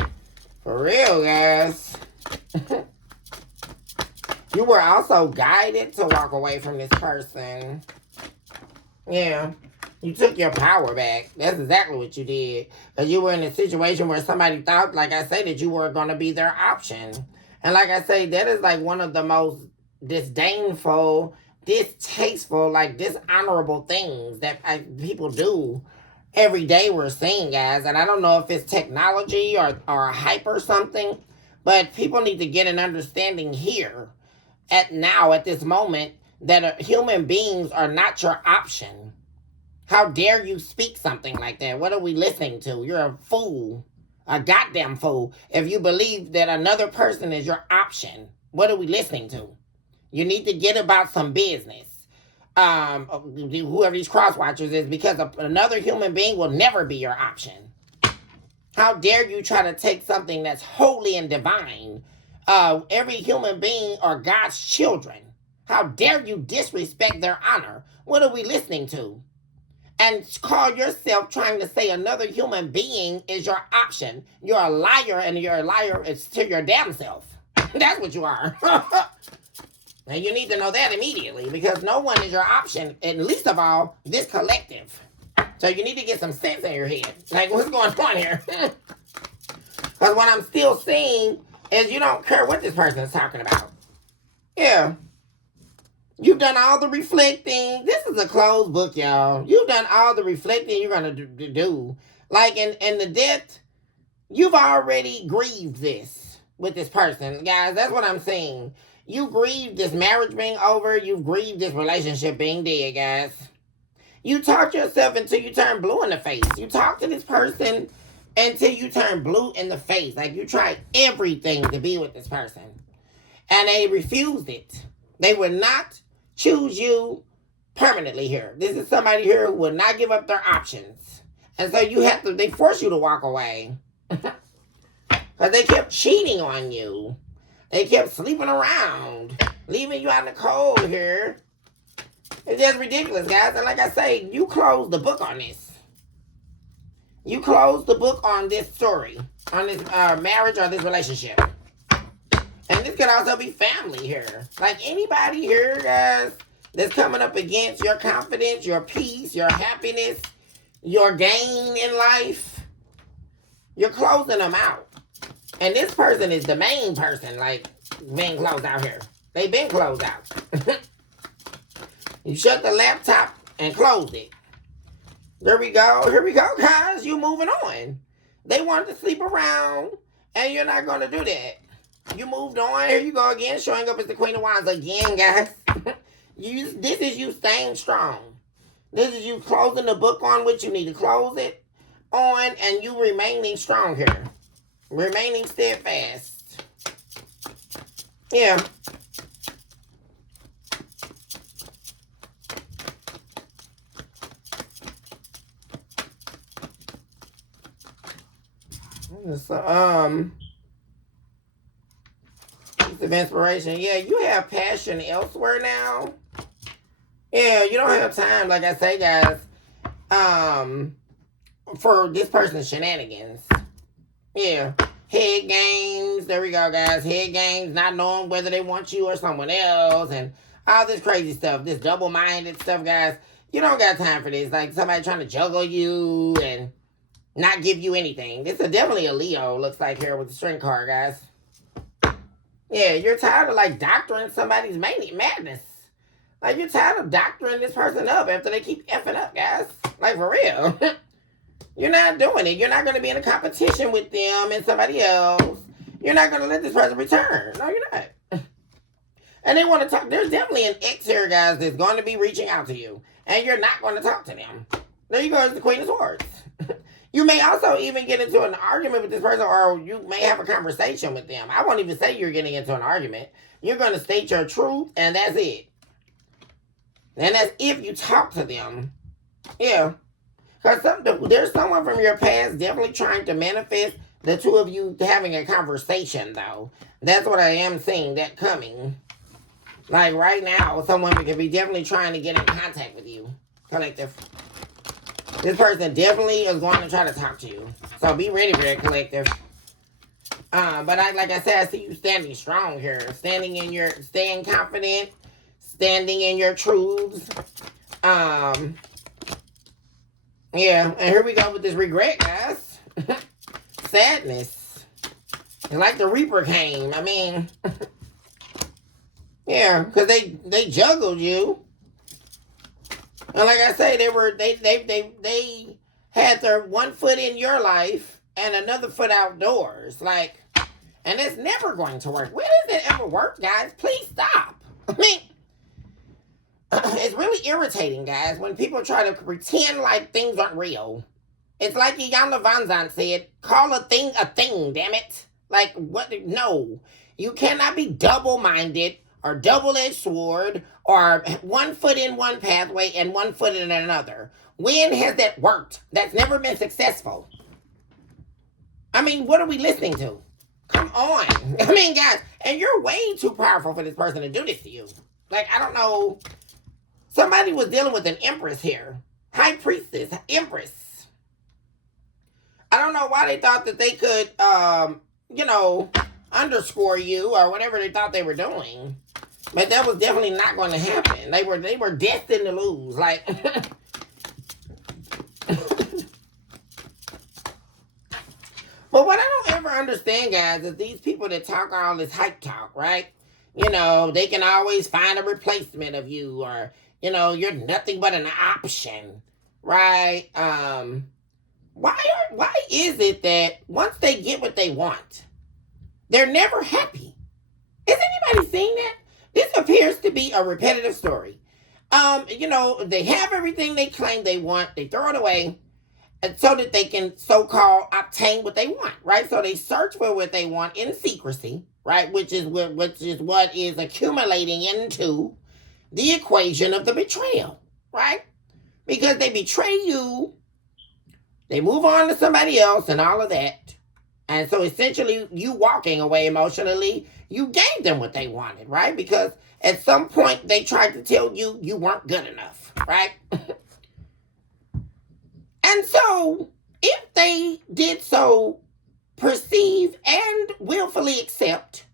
for real, guys. You were also guided to walk away from this person. Yeah, you took your power back. That's exactly what you did. Because you were in a situation where somebody thought, like I say, that you were going to be their option. And like I say, that is like one of the most disdainful, distasteful, like dishonorable things that people do every day. We're seeing, guys, and I don't know if it's technology or hype or something, but people need to get an understanding here at this moment that human beings are not your option. How dare you speak something like that? What are we listening to? You're a fool, a goddamn fool, if you believe that another person is your option. What are we listening to? You need to get about some business. Whoever these cross watchers is, because another human being will never be your option. How dare you try to take something that's holy and divine? Every human being are God's children. How dare you disrespect their honor? What are we listening to? And call yourself trying to say another human being is your option. You're a liar, and you're a liar to your damn self. That's what you are. And you need to know that immediately, because no one is your option, and least of all, this collective. So you need to get some sense in your head. Like, what's going on here? Because what I'm still seeing is you don't care what this person is talking about. Yeah. You've done all the reflecting. This is a closed book, y'all. You've done all the reflecting you're going to do. Like, in the death, you've already grieved this with this person. Guys, that's what I'm saying. You grieved this marriage being over. You've grieved this relationship being dead, guys. You talked yourself until you turn blue in the face. You talk to this person until you turn blue in the face. Like, you tried everything to be with this person. And they refused it. They would not choose you permanently here. This is somebody here who will not give up their options. And so they force you to walk away. Because they kept cheating on you. They kept sleeping around, leaving you out in the cold here. It's just ridiculous, guys. And like I say, you closed the book on this. You closed the book on this story, on this marriage or this relationship. And this could also be family here. Like anybody here, guys, that's coming up against your confidence, your peace, your happiness, your gain in life, you're closing them out. And this person is the main person, like, being closed out here. They've been closed out. You shut the laptop and closed it. There we go. Here we go, guys. You moving on. They wanted to sleep around, and you're not going to do that. You moved on. Here you go again, showing up as the Queen of Wands again, guys. This is you staying strong. This is you closing the book on what you need to close it on, and you remaining strong here. Remaining steadfast. Yeah. So, piece of inspiration. Yeah, you have passion elsewhere now. Yeah, you don't have time, like I say, guys, for this person's shenanigans. Yeah. Head games. There we go, guys. Head games, not knowing whether they want you or someone else, and all this crazy stuff, this double-minded stuff, guys. You don't got time for this. Like somebody trying to juggle you and not give you anything. This is definitely a Leo, looks like, here with the string card, guys. Yeah, you're tired of, like, doctoring somebody's madness. Like, you're tired of doctoring this person up after they keep effing up, guys. Like, for real. You're not doing it. You're not going to be in a competition with them and somebody else. You're not going to let this person return. No, you're not. And they want to talk. There's definitely an ex here, guys, that's going to be reaching out to you. And you're not going to talk to them. There you go, it's the Queen of Swords. You may also even get into an argument with this person, or you may have a conversation with them. I won't even say you're getting into an argument. You're going to state your truth, and that's it. And that's if you talk to them. Yeah. Because there's someone from your past definitely trying to manifest the two of you having a conversation, though. That's what I am seeing, that coming. Like right now, someone could be definitely trying to get in contact with you, collective. This person definitely is going to try to talk to you. So be ready for that, collective. But like I said, I see you standing strong here. Staying confident. Standing in your truths. Yeah, and here we go with this regret, guys. Sadness. It's like the Reaper came. I mean, yeah, because they juggled you. And like I say, they had their one foot in your life and another foot outdoors. Like, and it's never going to work. When does it ever work, guys? Please stop. I mean, it's really irritating, guys, when people try to pretend like things aren't real. It's like Iyanla Vanzant said, call a thing, damn it. Like, what? No. You cannot be double-minded or double-edged sword or one foot in one pathway and one foot in another. When has that worked? That's never been successful. I mean, what are we listening to? Come on. I mean, guys, and you're way too powerful for this person to do this to you. Like, I don't know. Somebody was dealing with an empress here. High priestess, empress. I don't know why they thought that they could, underscore you or whatever they thought they were doing. But that was definitely not going to happen. They were destined to lose. Like, but what I don't ever understand, guys, is these people that talk all this hype talk, right? You know, they can always find a replacement of you, or, you know, you're nothing but an option, right? Why is it that once they get what they want, they're never happy? Is anybody seeing that? This appears to be a repetitive story. You know, they have everything they claim they want, they throw it away, and so that they can so-called obtain what they want, right? So they search for what they want in secrecy, right? Which is what is accumulating into the equation of the betrayal, right? Because they betray you, they move on to somebody else and all of that. And so essentially you walking away emotionally, you gave them what they wanted, right? Because at some point they tried to tell you you weren't good enough, right? And so if they did so perceive and willfully accept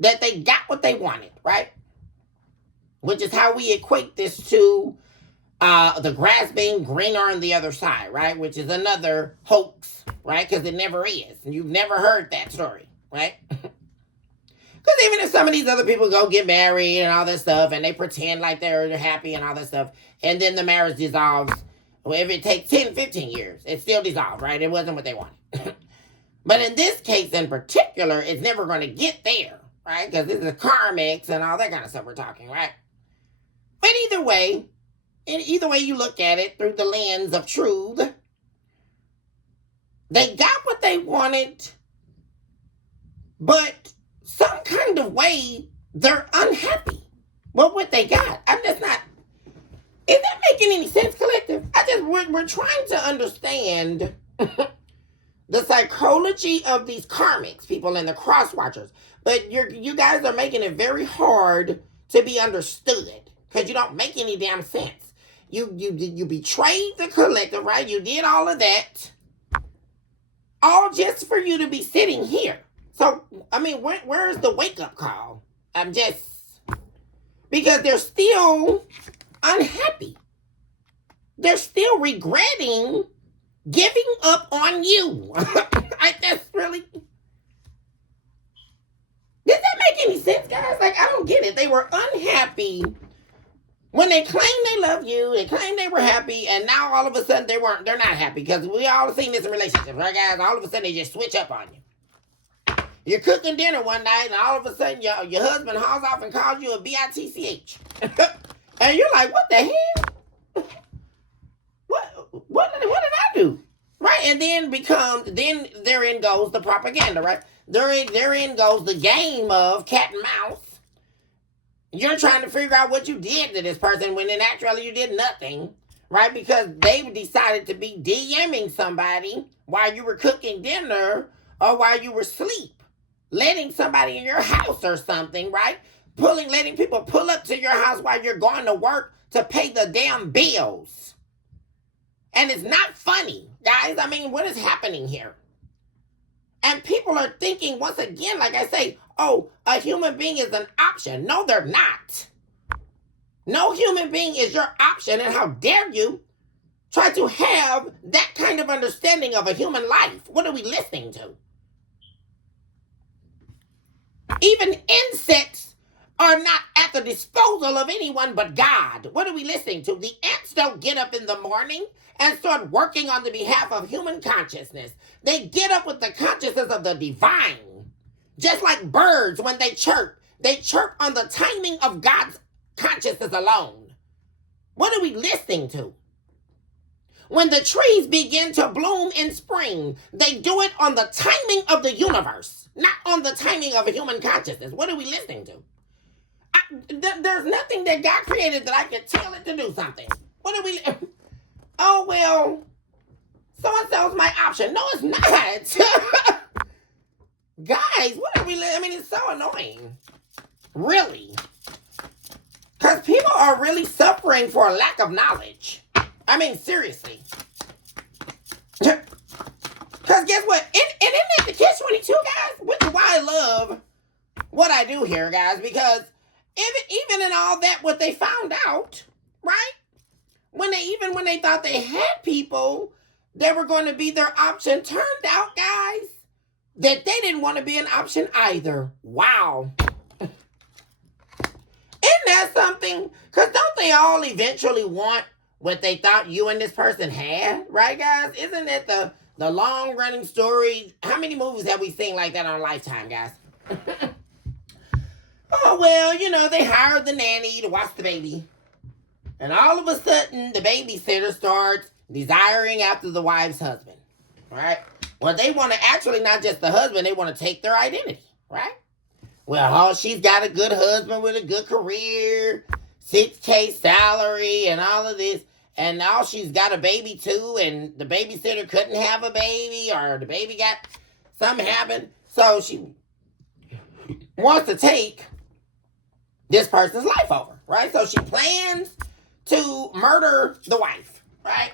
that they got what they wanted, right? Which is how we equate this to the grass being greener on the other side, right? Which is another hoax, right? Because it never is. And you've never heard that story, right? Because even if some of these other people go get married and all that stuff, and they pretend like they're happy and all that stuff, and then the marriage dissolves, well, if it takes 10, 15 years, it's still dissolved, right? It wasn't what they wanted. But in this case in particular, it's never going to get there, right? Because this is karmics and all that kind of stuff we're talking, right? But either way you look at it through the lens of truth, they got what they wanted, but some kind of way they're unhappy with what they got. I'm just not. Is that making any sense, collective? We're trying to understand the psychology of these karmics, people and the cross watchers. But you guys are making it very hard to be understood because you don't make any damn sense. You betrayed the collective, right? You did all of that, all just for you to be sitting here. So, I mean, where's the wake-up call? Because they're still unhappy. They're still regretting giving up on you. That's really... Does that make any sense, guys? Like, I don't get it. They were unhappy when they claimed they love you, they claimed they were happy, and now all of a sudden they're not happy. Because we all seen this in relationships, right, guys? All of a sudden they just switch up on you. You're cooking dinner one night, and all of a sudden your husband hauls off and calls you a bitch. And you're like, what the hell? What did I do? Right? And then therein goes the propaganda, right? Therein goes the game of cat and mouse. You're trying to figure out what you did to this person when in actuality you did nothing, right? Because they decided to be DMing somebody while you were cooking dinner or while you were asleep. Letting somebody in your house or something, right? Letting people pull up to your house while you're going to work to pay the damn bills. And it's not funny, guys. I mean, what is happening here? And people are thinking, once again, like I say, oh, a human being is an option. No, they're not. No human being is your option, and how dare you try to have that kind of understanding of a human life? What are we listening to? Even insects are not at the disposal of anyone but God. What are we listening to? The ants don't get up in the morning and start working on the behalf of human consciousness. They get up with the consciousness of the divine. Just like birds, when they chirp on the timing of God's consciousness alone. What are we listening to? When the trees begin to bloom in spring, they do it on the timing of the universe, not on the timing of a human consciousness. What are we listening to? There's nothing that God created that I can tell it to do something. What are we... Oh, well, so-and-so's my option. No, it's not. Guys, what are we... I mean, it's so annoying. Really. Because people are really suffering for a lack of knowledge. I mean, seriously. Because guess what? And isn't that the Catch-22, guys? Which is why I love what I do here, guys. Because even in all that, what they found out, right? When they thought they had people that were going to be their option, turned out, guys, that they didn't want to be an option either. Wow. that something? Because don't they all eventually want what they thought you and this person had, right, guys? Isn't that the long running story? How many movies have we seen like that on Lifetime, guys? Oh, well, they hired the nanny to watch the baby. And all of a sudden, the babysitter starts desiring after the wife's husband, right? Well, they want to actually not just the husband, they want to take their identity, right? Well, oh, she's got a good husband with a good career, 6K salary and all of this. And now she's got a baby too, and the babysitter couldn't have a baby, or the baby got something happened. So she wants to take this person's life over, right? So she plans to murder the wife, right?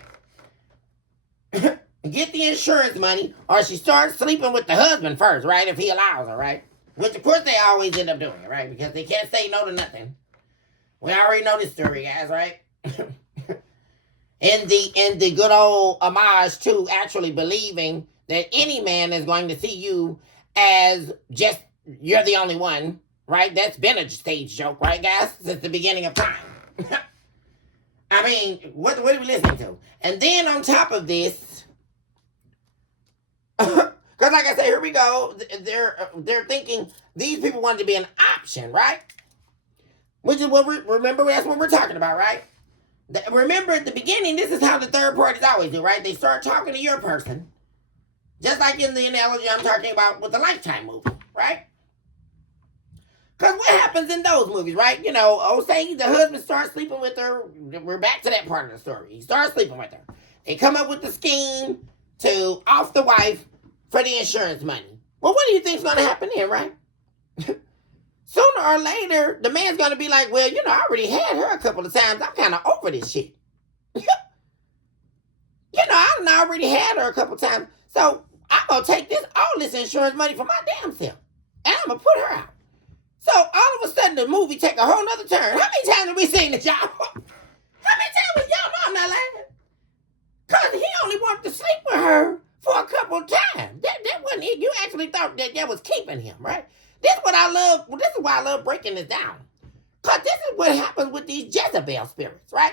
Get the insurance money, or she starts sleeping with the husband first, right? If he allows her, right? Which, of course, they always end up doing it, right? Because they can't say no to nothing. We already know this story, guys, right? In the good old homage to actually believing that any man is going to see you as just, you're the only one, right? That's been a stage joke, right, guys? Since the beginning of time. I mean, what are we listening to? And then on top of this, because like I said, here we go. They're thinking these people wanted to be an option, right? Which is what remember, that's what we're talking about, right? Remember at the beginning, this is how the third parties always do, right? They start talking to your person. Just like in the analogy I'm talking about with the Lifetime movie, right? Because what happens in those movies, right? Say the husband starts sleeping with her. We're back to that part of the story. He starts sleeping with her. They come up with the scheme to off the wife for the insurance money. Well, what do you think's going to happen here, right? Sooner or later, the man's going to be like, well, I already had her a couple of times. I'm kind of over this shit. I already had her a couple of times. So I'm going to take all this insurance money for my damn self. And I'm going to put her out. So all of a sudden, the movie take a whole nother turn. How many times have we seen this, y'all? How many times was y'all know I'm not lying? Because he only wanted to sleep with her for a couple of times. That wasn't it. You actually thought that was keeping him, right? This is what I love. This is why I love breaking this down. Because this is what happens with these Jezebel spirits, right?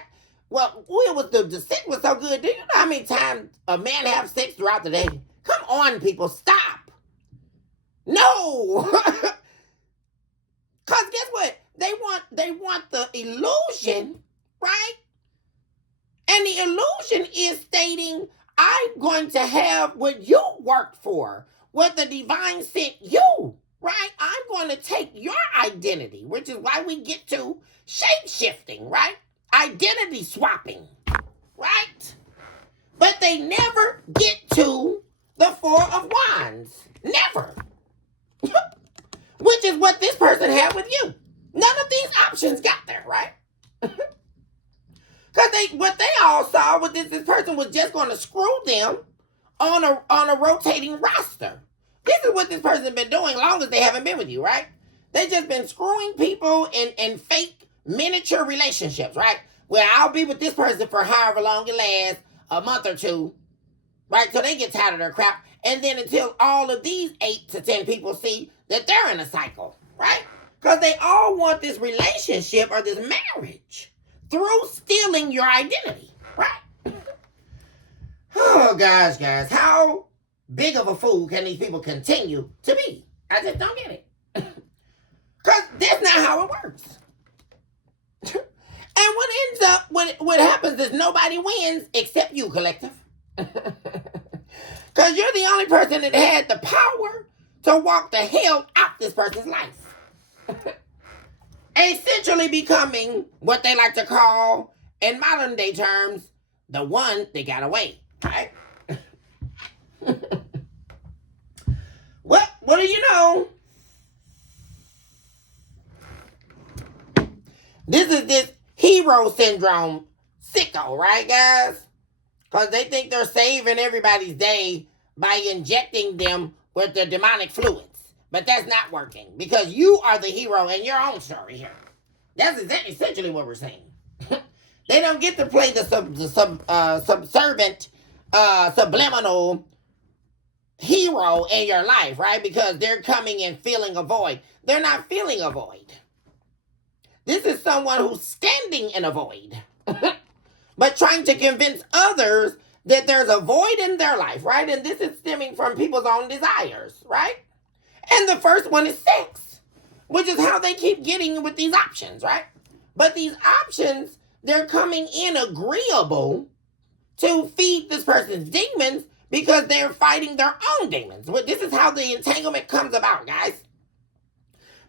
Well, the sex was so good. Do you know how many times a man have sex throughout the day? Come on, people. Stop. No. Because guess what? They want the illusion, right? And the illusion is stating, I'm going to have what you worked for, what the divine sent you. Right? I'm going to take your identity, which is why we get to shape-shifting, right? Identity swapping, right? But they never get to the Four of Wands. Never. Which is what this person had with you. None of these options got there, right? Because what they all saw was this person was just going to screw them on a rotating roster. This is what this person's been doing long as they haven't been with you, right? They just been screwing people in fake miniature relationships, right? Where I'll be with this person for however long it lasts, a month or two, right? So they get tired of their crap. And then until all of these 8 to 10 people see that they're in a cycle, right? Because they all want this relationship or this marriage through stealing your identity, right? Oh, guys, how big of a fool can these people continue to be? I just don't get it. Because that's not how it works. And what happens is nobody wins except you, collective. Because you're the only person that had the power to walk the hell out this person's life. Essentially becoming what they like to call, in modern day terms, the one that got away, right? What do you know? This is this hero syndrome sicko, right, guys? Because they think they're saving everybody's day by injecting them with the demonic fluids. But that's not working. Because you are the hero in your own story here. That's essentially what we're saying. They don't get to play the subservient, subliminal hero in your life, right? Because they're coming and feeling a void. They're not feeling a void. This is someone who's standing in a void, but trying to convince others that there's a void in their life, right? And this is stemming from people's own desires, right? And the first one is sex, which is how they keep getting with these options, right? But these options, they're coming in agreeable to feed this person's demons because they're fighting their own demons. This is how the entanglement comes about, guys.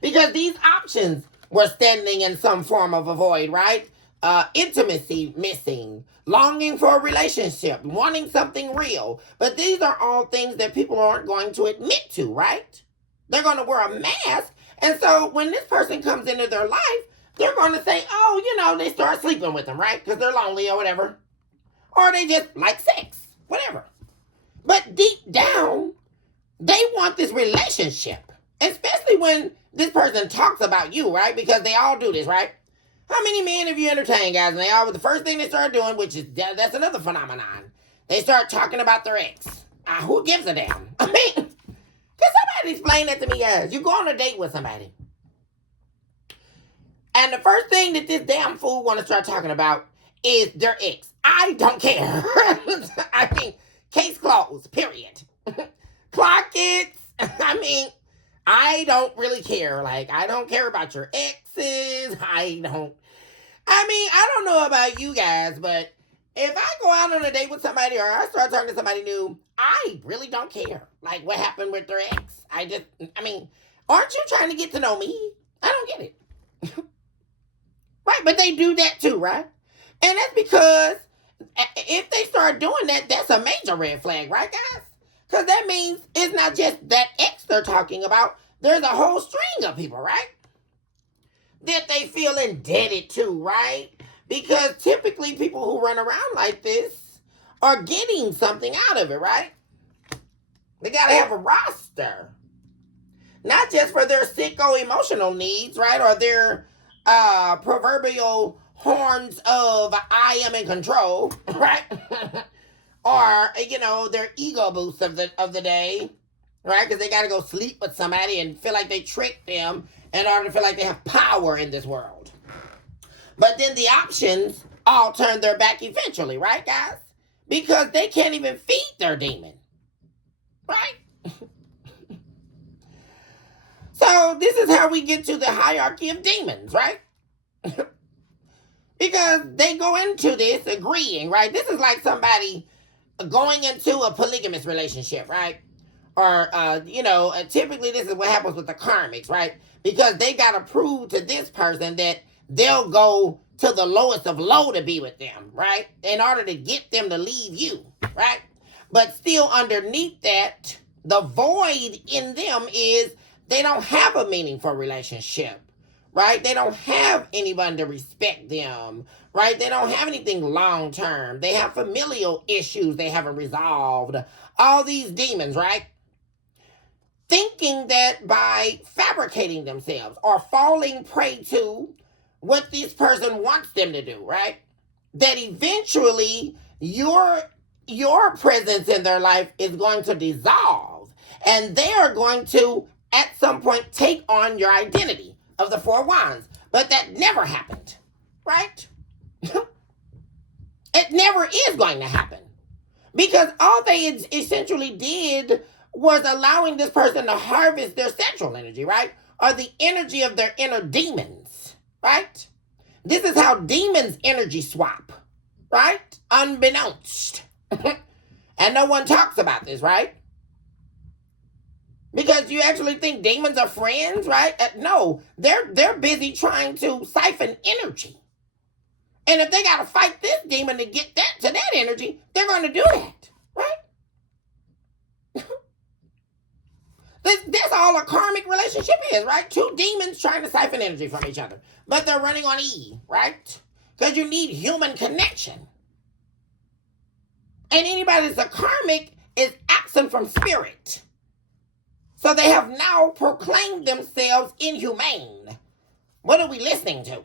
Because these options were standing in some form of a void, right? Intimacy missing, longing for a relationship, wanting something real. But these are all things that people aren't going to admit to, right? They're going to wear a mask. And so when this person comes into their life, they're going to say, oh, you know, they start sleeping with them, right? Because they're lonely or whatever. Or they just like sex, whatever. But deep down, they want this relationship. Especially when this person talks about you, right? Because they all do this, right? How many men have you entertained, guys? And they all, the first thing they start doing, which is, that's another phenomenon. They start talking about their ex. Who gives a damn? I mean, can somebody explain that to me, guys? You go on a date with somebody. And the first thing that this damn fool want to start talking about is their ex. I don't care. I mean, case closed, period. Clock it. I mean, I don't really care. Like, I don't care about your exes. I don't know about you guys, but if I go out on a date with somebody or I start talking to somebody new, I really don't care. Like, what happened with their ex? aren't you trying to get to know me? I don't get it. Right, but they do that too, right? And that's because if they start doing that, that's a major red flag, right, guys? Because that means it's not just that ex they're talking about. There's a whole string of people, right? That they feel indebted to, right? Because typically people who run around like this are getting something out of it, right? They got to have a roster. Not just for their sicko emotional needs, right? Or their proverbial horns of I am in control, right? Or, you know, their ego boosts of the day, right? Because they got to go sleep with somebody and feel like they tricked them in order to feel like they have power in this world. But then the options all turn their back eventually, right, guys? Because they can't even feed their demon, right? So this is how we get to the hierarchy of demons, right? Because they go into this agreeing, right? This is like somebody going into a polygamous relationship, right? Or, typically this is what happens with the karmics, right? Because they got to prove to this person that they'll go to the lowest of low to be with them, right? In order to get them to leave you, right? But still underneath that, the void in them is they don't have a meaningful relationship, right? They don't have anyone to respect them, right? They don't have anything long term. They have familial issues they haven't resolved. All these demons, right? Thinking that by fabricating themselves or falling prey to what this person wants them to do, right? That eventually your presence in their life is going to dissolve and they are going to at some point take on your identity of the Four Wands. But that never happened, right? It never is going to happen. Because all they essentially did was allowing this person to harvest their sexual energy, right? Or the energy of their inner demons, right? This is how demons energy swap, right? Unbeknownst. And no one talks about this, right? Because you actually think demons are friends, right? No, they're busy trying to siphon energy. And if they got to fight this demon to get that to that energy, they're going to do that, right? That's all a karmic relationship is, right? Two demons trying to siphon energy from each other. But they're running on E, right? Because you need human connection. And anybody that's a karmic is absent from spirit. So they have now proclaimed themselves inhumane. What are we listening to?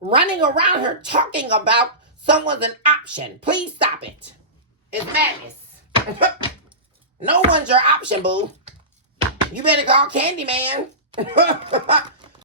Running around here talking about someone's an option. Please stop it. It's madness. No one's your option, boo. You better call Candyman.